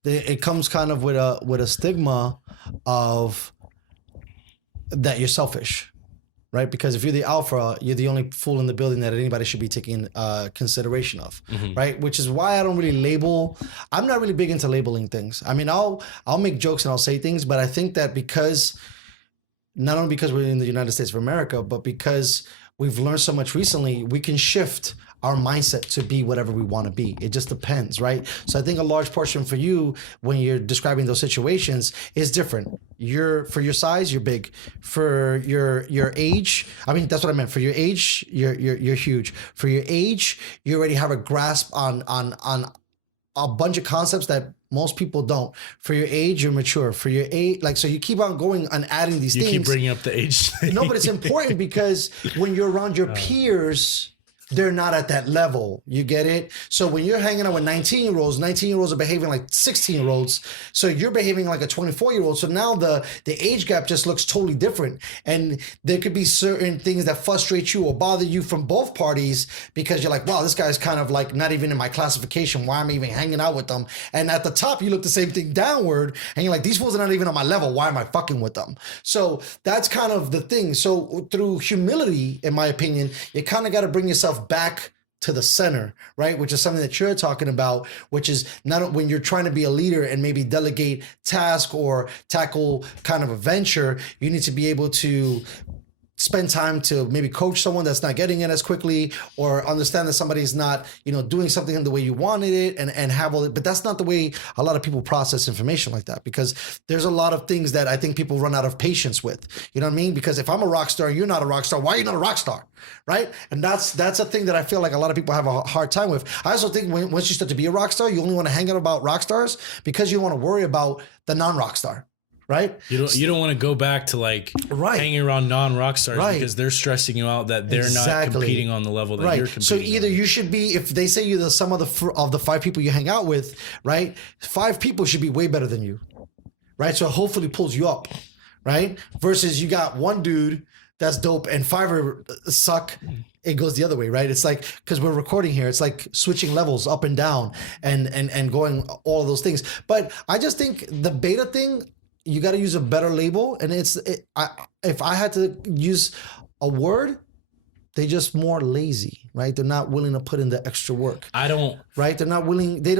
it comes kind of with a stigma of that you're selfish, right? Because if you're the alpha, you're the only fool in the building that anybody should be taking consideration of, right? Which is why I don't really label. I'm not really big into labeling things. I mean, I'll make jokes and I'll say things, but I think that because not only because we're in the United States of America, but because we've learned so much recently, we can shift our mindset to be whatever we want to be. It just depends, right? So I think a large portion for you when you're describing those situations is different. For your size, you're big. For your age, I mean, that's what I meant. For your age, you're huge. For your age, you already have a grasp on a bunch of concepts that most people don't. For your age, you're mature. For your age, like, so you keep on going and adding these things. You keep bringing up the age thing. No, but it's important because when you're around your peers, they're not at that level. You get it? So when you're hanging out with 19-year-olds are behaving like 16-year-olds. So you're behaving like a 24-year-old. So now the age gap just looks totally different. And there could be certain things that frustrate you or bother you from both parties because you're like, wow, this guy's kind of like not even in my classification. Why am I even hanging out with them? And at the top, you look the same thing downward and you're like, these fools are not even on my level. Why am I fucking with them? So that's kind of the thing. So through humility, in my opinion, you kind of got to bring yourself back to the center, right? Which is something that you're talking about, which is not when you're trying to be a leader and maybe delegate task or tackle kind of a venture, you need to be able to spend time to maybe coach someone that's not getting it as quickly or understand that somebody's not, doing something the way you wanted it and have all it. But that's not the way a lot of people process information like that, because there's a lot of things that I think people run out of patience with. You know what I mean? Because if I'm a rock star, you're not a rock star. Why are you not a rock star? Right? And that's a thing that I feel like a lot of people have a hard time with. I also think once you start to be a rock star, you only want to hang out about rock stars because you don't want to worry about the non-rock star. Right? You don't want to go back to like hanging around non-rock stars because they're stressing you out that they're not competing on the level that you're competing. So either you should be, if they say you're the sum of the 5 people you hang out with, right? 5 people should be way better than you, right? So it hopefully pulls you up, right? Versus you got one dude that's dope and 5 suck. It goes the other way, right? It's like, because we're recording here, it's like switching levels up and down and going all of those things. But I just think the beta thing, you got to use a better label. And if I had to use a word, they just more lazy, right? They're not willing to put in the extra work. Right? They're not willing. They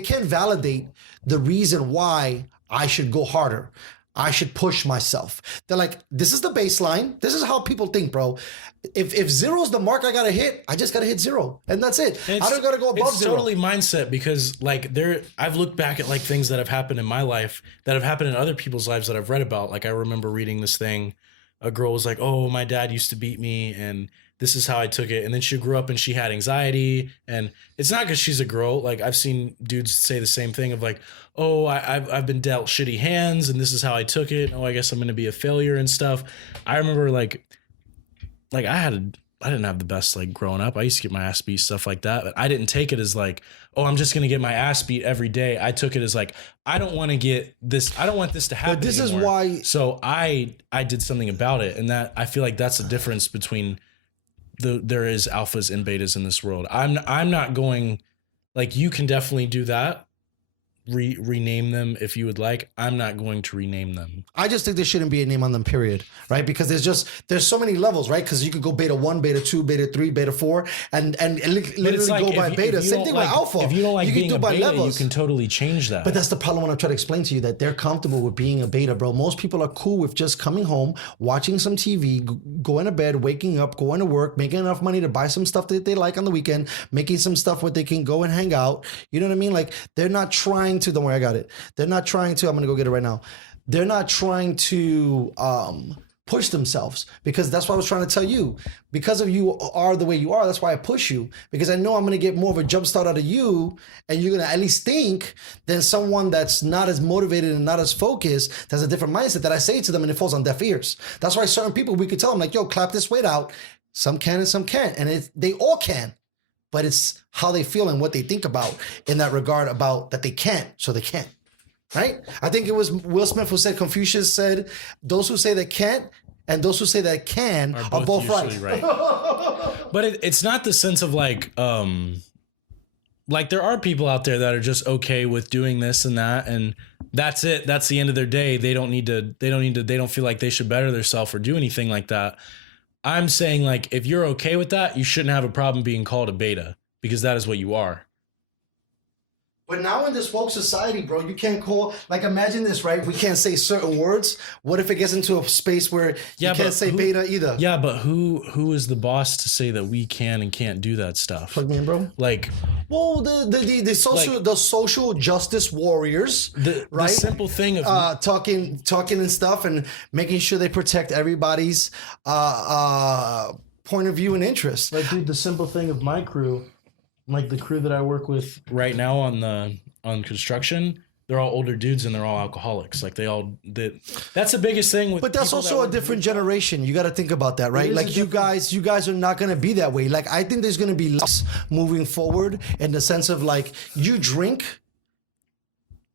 can't validate the reason why I should go harder. I should push myself. They're like, this is the baseline. This is how people think, bro. If zero's the mark I gotta hit, I just gotta hit 0, and that's it. I don't gotta go above 0. It's totally mindset, because like I've looked back at like things that have happened in my life that have happened in other people's lives that I've read about. Like I remember reading this thing. A girl was like, "Oh, my dad used to beat me, and this is how I took it. And then she grew up and she had anxiety. And it's not because she's a girl. Like I've seen dudes say the same thing of like, oh, I've been dealt shitty hands and this is how I took it. Oh, I guess I'm going to be a failure and stuff. I remember like I didn't have the best like growing up. I used to get my ass beat, stuff like that. But I didn't take it as like, oh, I'm just going to get my ass beat every day. I took it as like, I don't want to get this. I don't want this to happen. But this anymore. is why. So I did something about it. And that I feel like that's the difference between there is alphas and betas in this world. I'm not going like, you can definitely do that. Rename them if you would like. I'm not going to rename them. I just think there shouldn't be a name on them, period. Right? Because there's so many levels, right? Because you could go beta 1, beta 2, beta 3, beta 4, and literally like, go by beta. Same thing with alpha. If you don't like being a beta, levels. you can totally change that. But that's the problem when I'm trying to explain to you that they're comfortable with being a beta, bro. Most people are cool with just coming home, watching some TV, going to bed, waking up, going to work, making enough money to buy some stuff that they like on the weekend, making some stuff where they can go and hang out. You know what I mean? Like they're not trying to, don't worry, I got it. They're not trying to, I'm going to go get it right now. They're not trying to push themselves, because that's what I was trying to tell you. Because of you are the way you are, that's why I push you, because I know I'm going to get more of a jump start out of you, and you're going to at least think, than someone that's not as motivated and not as focused, that's a different mindset that I say to them and it falls on deaf ears. That's why certain people, we could tell them like, yo, clap this weight out. Some can and some can't. And they all can. But it's how they feel and what they think about in that regard about that they can't, so they can't. Right? I think it was Will Smith who said, Confucius said, those who say they can't and those who say that can are both right. But it's not the sense of like there are people out there that are just okay with doing this and that, and that's it. That's the end of their day. They don't feel like they should better themselves or do anything like that. I'm saying like, if you're okay with that, you shouldn't have a problem being called a beta, because that is what you are. But now in this woke society, bro, you can't call, like, imagine this, right? We can't say certain words. What if it gets into a space where you can't say beta either? Yeah, but who is the boss to say that we can and can't do that stuff? Plug me in, bro. Like, well, the social justice warriors, right? The simple thing of talking and stuff and making sure they protect everybody's point of view and interest. Like, dude, the simple thing of my crew. Like the crew that I work with right now on construction, they're all older dudes and they're all alcoholics. Like that's the biggest thing with. But that's also a different generation. You got to think about that, right? Like you guys are not going to be that way. Like I think there's going to be less moving forward in the sense of like you drink,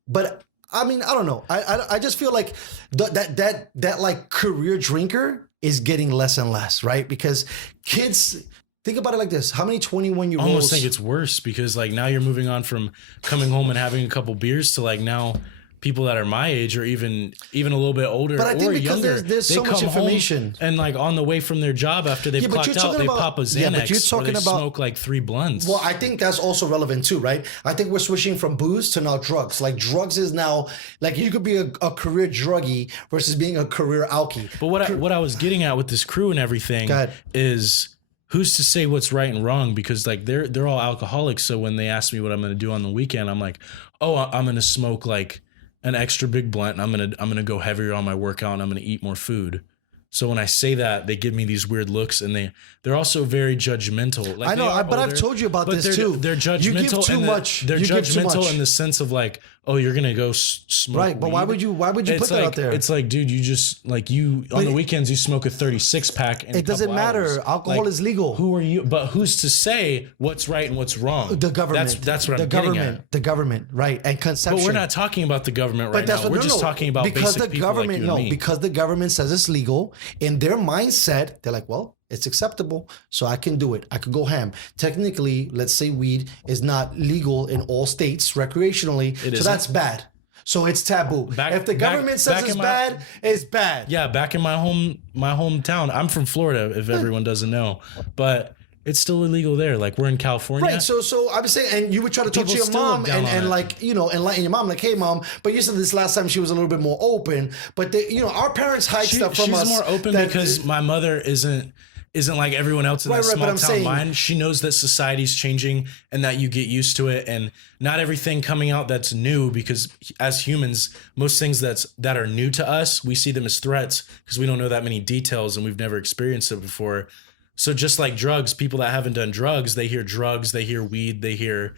but I mean I don't know. I just feel like that like career drinker is getting less and less, right? Because kids. Think about it like this. How many 21-year-olds... I almost think it's worse, because like now you're moving on from coming home and having a couple beers to like now people that are my age or even a little bit older but I think or because younger. There's so much information. And like on the way from their job after they've clocked out, they pop a Xanax but you're talking or they smoke like 3 blunts. Well, I think that's also relevant too, right? I think we're switching from booze to now drugs. Like drugs is now, like you could be a career druggie versus being a career alkie. But what I was getting at with this crew and everything is... Who's to say what's right and wrong? Because like they're all alcoholics. So when they ask me what I'm going to do on the weekend, I'm like, oh, I'm going to smoke like an extra big blunt, and I'm going to go heavier on my workout, and I'm going to eat more food. So when I say that, they give me these weird looks, and they're also very judgmental. Like, I know, but I've told you about this too. They're judgmental. You give too much. They're judgmental in the sense of like, oh, you're gonna go smoke. Right, but weed? why would you put that out there? It's like, dude, you just like on the weekends you smoke a 36 pack. It doesn't matter. Alcohol is legal. Who are you? But who's to say what's right and what's wrong? The government. That's what I'm getting at. The government, right? And conception. But we're not talking about the government right now. We're just talking about basic people like you and me. Because the government says it's legal in their mindset, they're like, well, it's acceptable, so I can do it. I could go ham. Technically, let's say weed is not legal in all states recreationally, so that's bad. So it's taboo. If the government says it's bad, it's bad. Yeah, back in my hometown, I'm from Florida, if everyone doesn't know, but it's still illegal there. Like we're in California. Right. So I'm saying, and you would try to talk to your mom and like, you know, enlighten your mom, like, hey mom, but you said this last time she was a little bit more open, but they, you know, our parents hide stuff from us. She's more open because my mother isn't like everyone else in that small town mind. She knows that society's changing and that you get used to it, and not everything coming out that's new, because as humans, most things that are new to us, we see them as threats because we don't know that many details and we've never experienced it before. So just like drugs, people that haven't done drugs, they hear drugs, they hear weed, they hear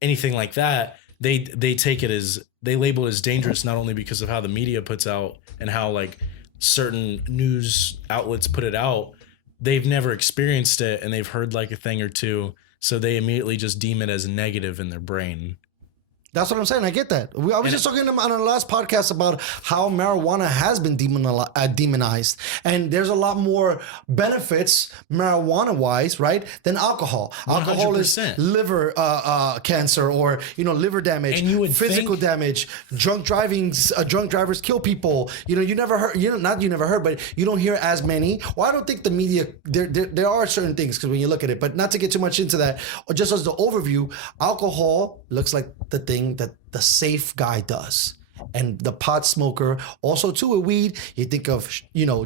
anything like that. They take it as, they label it as dangerous, not only because of how the media puts out and how like certain news outlets put it out. They've never experienced it and they've heard like a thing or two. So they immediately just deem it as negative in their brain. That's what I'm saying. I get that. I was just talking on our last podcast about how marijuana has been demonized. And there's a lot more benefits marijuana-wise, right, than alcohol. 100%. Alcohol is liver cancer or, liver damage, and you would physical damage. Drunk drivers kill people. You never heard, not you never heard, but you don't hear as many. Well, I don't think the media, there are certain things, because when you look at it, but not to get too much into that, or just as the overview, alcohol looks like the thing that the safe guy does. And the pot smoker, also too with weed, you think of,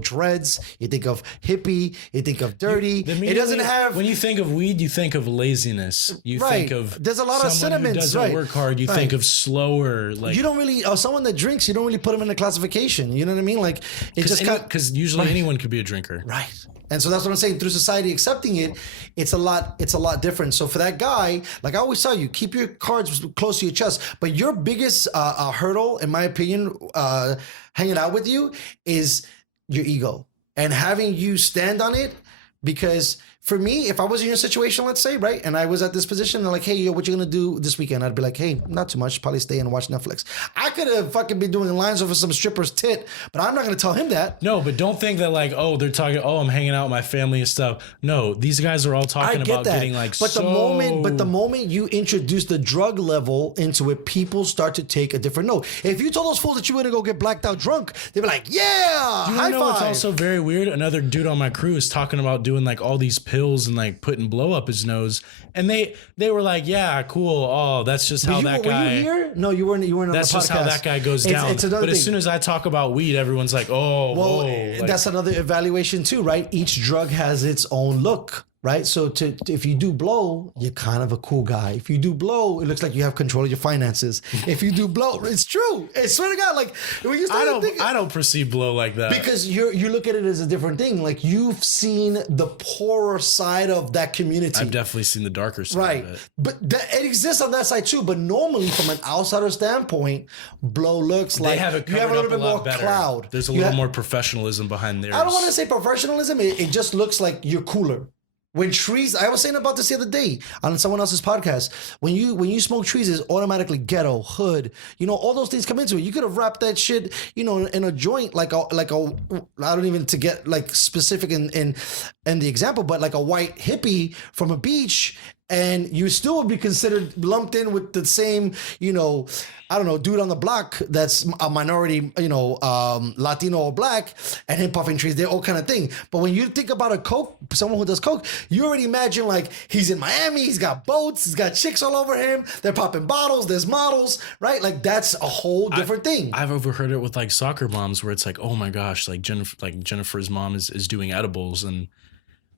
dreads, you think of hippie, you think of dirty. It doesn't have... When you think of weed, you think of laziness. You think of... There's a lot of sentiments, who doesn't work hard. You think of slower, like... You don't really... someone that drinks, you don't really put them in a classification. You know what I mean? Like, it just... Because usually anyone could be a drinker. Right. And so that's what I'm saying. Through society accepting it, it's a lot different. So for that guy, like I always tell you, keep your cards close to your chest. But your biggest hurdle, in my opinion, hanging out with you is your ego and having you stand on it. Because for me, if I was in your situation, let's say, right, and I was at this position, and like, hey, yo, what you gonna do this weekend? I'd be like, hey, not too much, probably stay and watch Netflix. I could have fucking been doing lines over some stripper's tit, but I'm not gonna tell him that. No, but don't think that like, oh, they're talking, oh, I'm hanging out with my family and stuff. No, these guys are all talking about getting like, but the moment you introduce the drug level into it, people start to take a different note. If you told those fools that you were gonna go get blacked out drunk, they'd be like, yeah, high five. What's also very weird? Another dude on my crew is talking about doing like all these pills and like putting blow up his nose, and they were like, yeah, cool. Oh, that's just how that guy. Were you here? No, you weren't. You weren't on the podcast. That's just how that guy goes down. It's another but thing. As soon as I talk about weed, everyone's like, oh, well, whoa. That's another evaluation too, right? Each drug has its own look. Right. So if you do blow, you're kind of a cool guy. If you do blow, it looks like you have control of your finances. If you do blow, it's true. I swear to God, like when you start I don't perceive blow like that. Because you look at it as a different thing. Like you've seen the poorer side of that community. I've definitely seen the darker side right. of it. But it exists on that side too. But normally from an outsider standpoint, blow looks like you have a little bit more cloud. There's a little more professionalism behind theirs. I don't want to say professionalism. It just looks like you're cooler. When trees, I was saying about this the other day on someone else's podcast. When you smoke trees, it's automatically ghetto, hood. All those things come into it. You could have wrapped that shit, in a joint like a I don't even to get like specific in the example, but like a white hippie from a beach, and you still would be considered lumped in with the same, I don't know, dude on the block that's a minority, Latino or black, and him puffing trees, they're all kind of thing. But when you think about someone who does coke, you already imagine like he's in Miami, he's got boats, he's got chicks all over him, they're popping bottles, there's models, right? Like that's a whole different thing. I've overheard it with like soccer moms where it's like, oh my gosh, like Jennifer's mom is doing edibles, and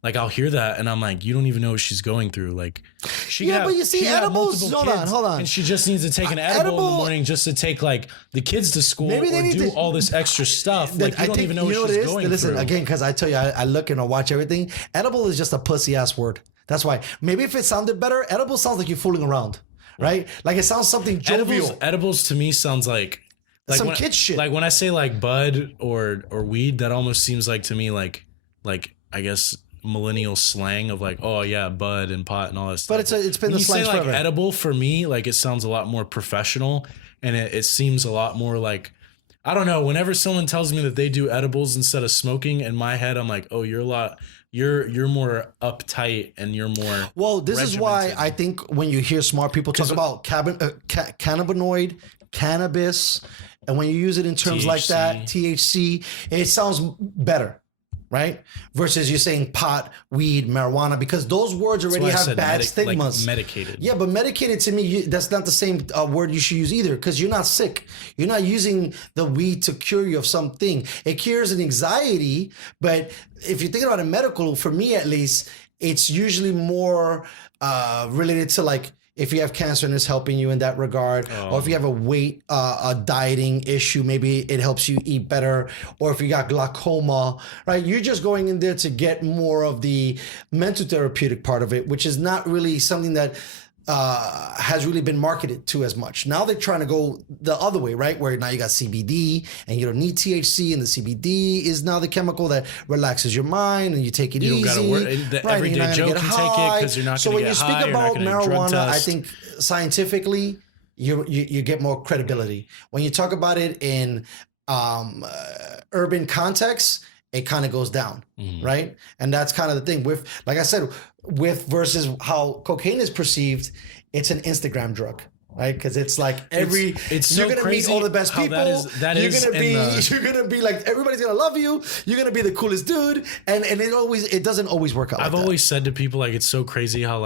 like I'll hear that and I'm like, you don't even know what she's going through. Like but you see, edibles. Hold on. And she just needs to take an edible in the morning just to take like the kids to school or do all this extra stuff. Like you don't even know what she's going through. Listen, again, because I tell you, I look and I watch everything. Edible is just a pussy ass word. That's why. Maybe if it sounded better, edible sounds like you're fooling around, right? Like it sounds something jovial. Edibles to me sounds like some kid shit. Like when I say like bud or weed, that almost seems like to me like I guess millennial slang of like, oh yeah, bud and pot and all that stuff. But it's been the slang forever. Like edible, for me, like it sounds a lot more professional, and it seems a lot more like, I don't know, whenever someone tells me that they do edibles instead of smoking, in my head I'm like, oh, you're more uptight and you're more well, this is why I think when you hear smart people talk about cannabinoid, cannabis, and when you use it in terms like that, THC, it sounds better. Right? Versus you're saying pot, weed, marijuana, because those words already have bad stigmas. Like medicated. Yeah, but medicated to me, that's not the same word you should use either, because you're not sick. You're not using the weed to cure you of something. It cures an anxiety, but if you're thinking about it medical, for me at least, it's usually more related to like, if you have cancer and it's helping you in that regard, or if you have a weight, a dieting issue, maybe it helps you eat better, or if you got glaucoma, right? You're just going in there to get more of the mental therapeutic part of it, which is not really something that has really been marketed to as much. Now they're trying to go the other way, right? Where now you got CBD and you don't need THC, and the CBD is now the chemical that relaxes your mind and you take it easy. You don't got to worry. The everyday Joe can take it because you're not going to get high. So when you speak about marijuana, I think scientifically you get more credibility. When you talk about it in urban context, it kind of goes down, right? And that's kind of the thing with, like I said, with versus how cocaine is perceived, it's an Instagram drug, right? Because it's like it's you're so gonna meet all the best people. You're gonna be like, everybody's gonna love you. You're gonna be the coolest dude, and it doesn't always work out. I've always said to people, like, it's so crazy how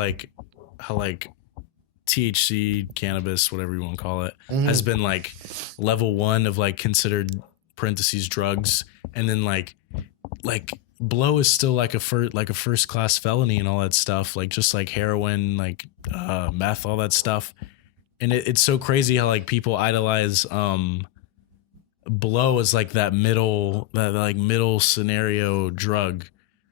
THC, cannabis, whatever you want to call it, has been like level 1 of like considered parentheses drugs, and then like blow is still like a first class felony and all that stuff, like just like heroin, like meth, all that stuff. And it's so crazy how like people idolize blow as like that middle scenario drug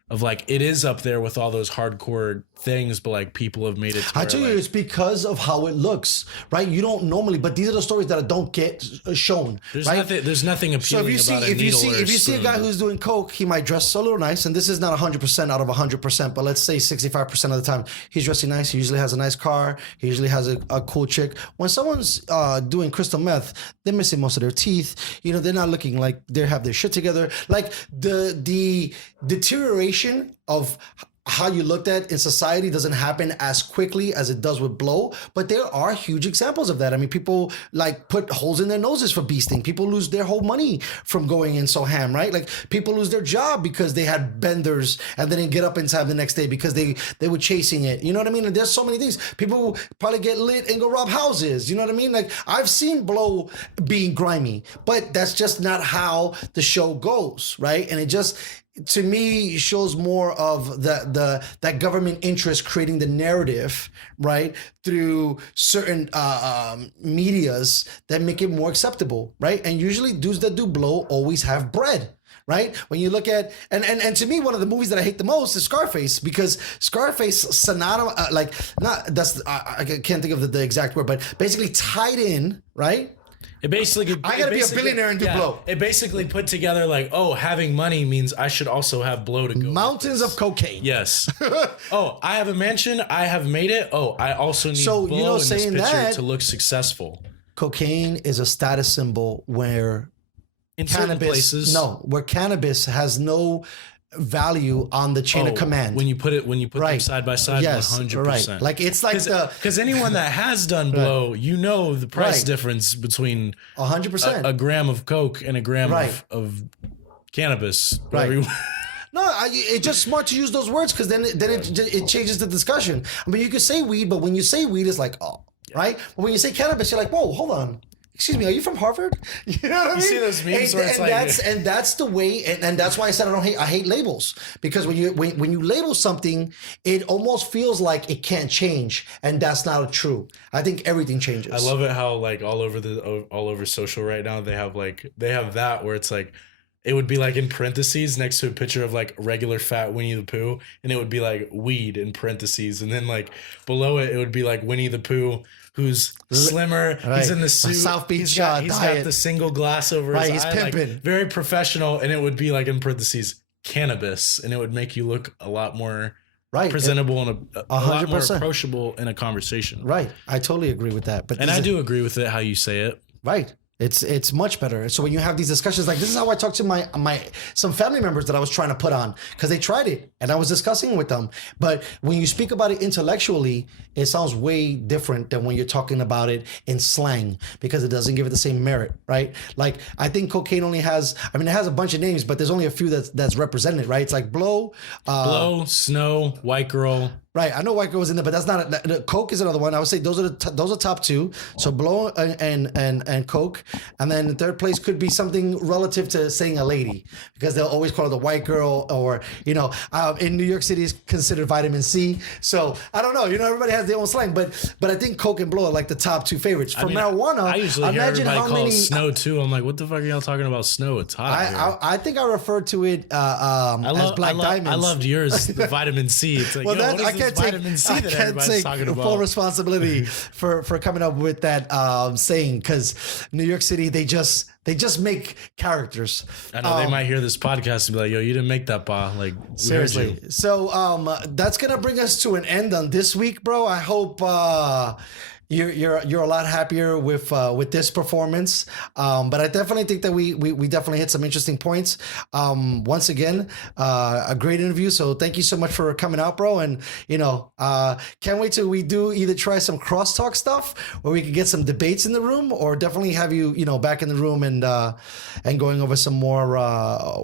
of like, it is up there with all those hardcore things, but like people have made it to I tell you, it's because of how it looks, right? You don't normally, but these are the stories that don't get shown. There's nothing appealing about a needle. If you see a guy who's doing coke, he might dress a little nice, and this is not 100% out of 100%, but let's say 65% of the time he's dressing nice. He usually has a nice car. He usually has a cool chick. When someone's doing crystal meth, they're missing most of their teeth. You know, they're not looking like they have their shit together. Like the deterioration of how you looked at in society doesn't happen as quickly as it does with blow, but there are huge examples of that. I mean, people like put holes in their noses for beasting. People lose their whole money from going in so ham, right? Like people lose their job because they had benders and they didn't get up in time the next day because they were chasing it. You know what I mean? And there's so many things. People probably get lit and go rob houses. You know what I mean? Like I've seen blow being grimy, but that's just not how the show goes, right? And it just, to me, shows more of that government interest creating the narrative, right, through certain medias that make it more acceptable, right? And usually dudes that do blow always have bread, right? When you look at, and to me, one of the movies that I hate the most is Scarface, because Scarface Sonata, I can't think of the exact word, but basically tied in, right? I gotta be a billionaire and do blow. It basically put together like, oh, having money means I should also have blow to go. Mountains of cocaine. Yes. Oh, I have a mansion. I have made it. Oh, I also need blow in this picture to look successful. Cocaine is a status symbol where in certain places, where cannabis has no value on the chain of command. When you put them side by side, 100%. Right. Like it's like because anyone that has done blow, you know the price difference between 100% a gram of coke and a gram of cannabis. Right. No, it's just smart to use those words because then it changes the discussion. I mean, you could say weed, but when you say weed, it's like, right? But when you say cannabis, you're like, whoa, hold on. Excuse me, are you from Harvard? You know what I mean? You see those memes where it's that's the way, and that's why I said I hate labels, because when you label something, it almost feels like it can't change, and that's not true. I think everything changes. I love it how like all over social right now they have that where it's like, it would be like in parentheses next to a picture of like regular fat Winnie the Pooh, and it would be like weed in parentheses, and then like below it would be like Winnie the Pooh, who's slimmer. Right. He's in the suit. South Beach he's got the single glass over his eye. He's pimping. Like, very professional. And it would be like in parentheses, cannabis. And it would make you look a lot more presentable and a lot more approachable in a conversation. Right. I totally agree with that. And I do agree with it, how you say it. Right. It's much better. So when you have these discussions, like this is how I talk to my some family members that I was trying to put on, because they tried it and I was discussing with them. But when you speak about it intellectually, it sounds way different than when you're talking about it in slang, because it doesn't give it the same merit, right? Like I think cocaine only has, I mean, it has a bunch of names, but there's only a few that's represented, right? It's like blow, snow, white girl, Right, I know White Girl was in there, but that's not Coke is another one. I would say those are those are top two. So Blow and Coke, and then third place could be something relative to saying a lady, because they'll always call her the White Girl, or in New York City is considered vitamin C. So I don't know. Everybody has their own slang, but I think Coke and Blow are like the top two favorites for marijuana. I usually hear everybody call it Snow too. I'm like, what the fuck are y'all talking about? Snow? It's hot. I think I referred to it as Black Diamonds. I loved yours, the vitamin C. It's like, I can't take full responsibility for coming up with that saying, because New York City, they just make characters. I know they might hear this podcast and be like, yo, you didn't make that, pa. Like, seriously. So that's gonna bring us to an end on this week, bro. I hope you're a lot happier with this performance, but I definitely think that we definitely hit some interesting points. Once again, a great interview. So thank you so much for coming out, bro. And can't wait till we do either try some crosstalk stuff where we can get some debates in the room, or definitely have you back in the room and going over some more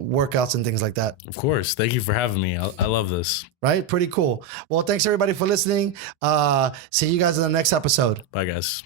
workouts and things like that. Of course, thank you for having me. I love this. Right, pretty cool. Well, thanks everybody for listening. See you guys in the next episode. Bye, guys.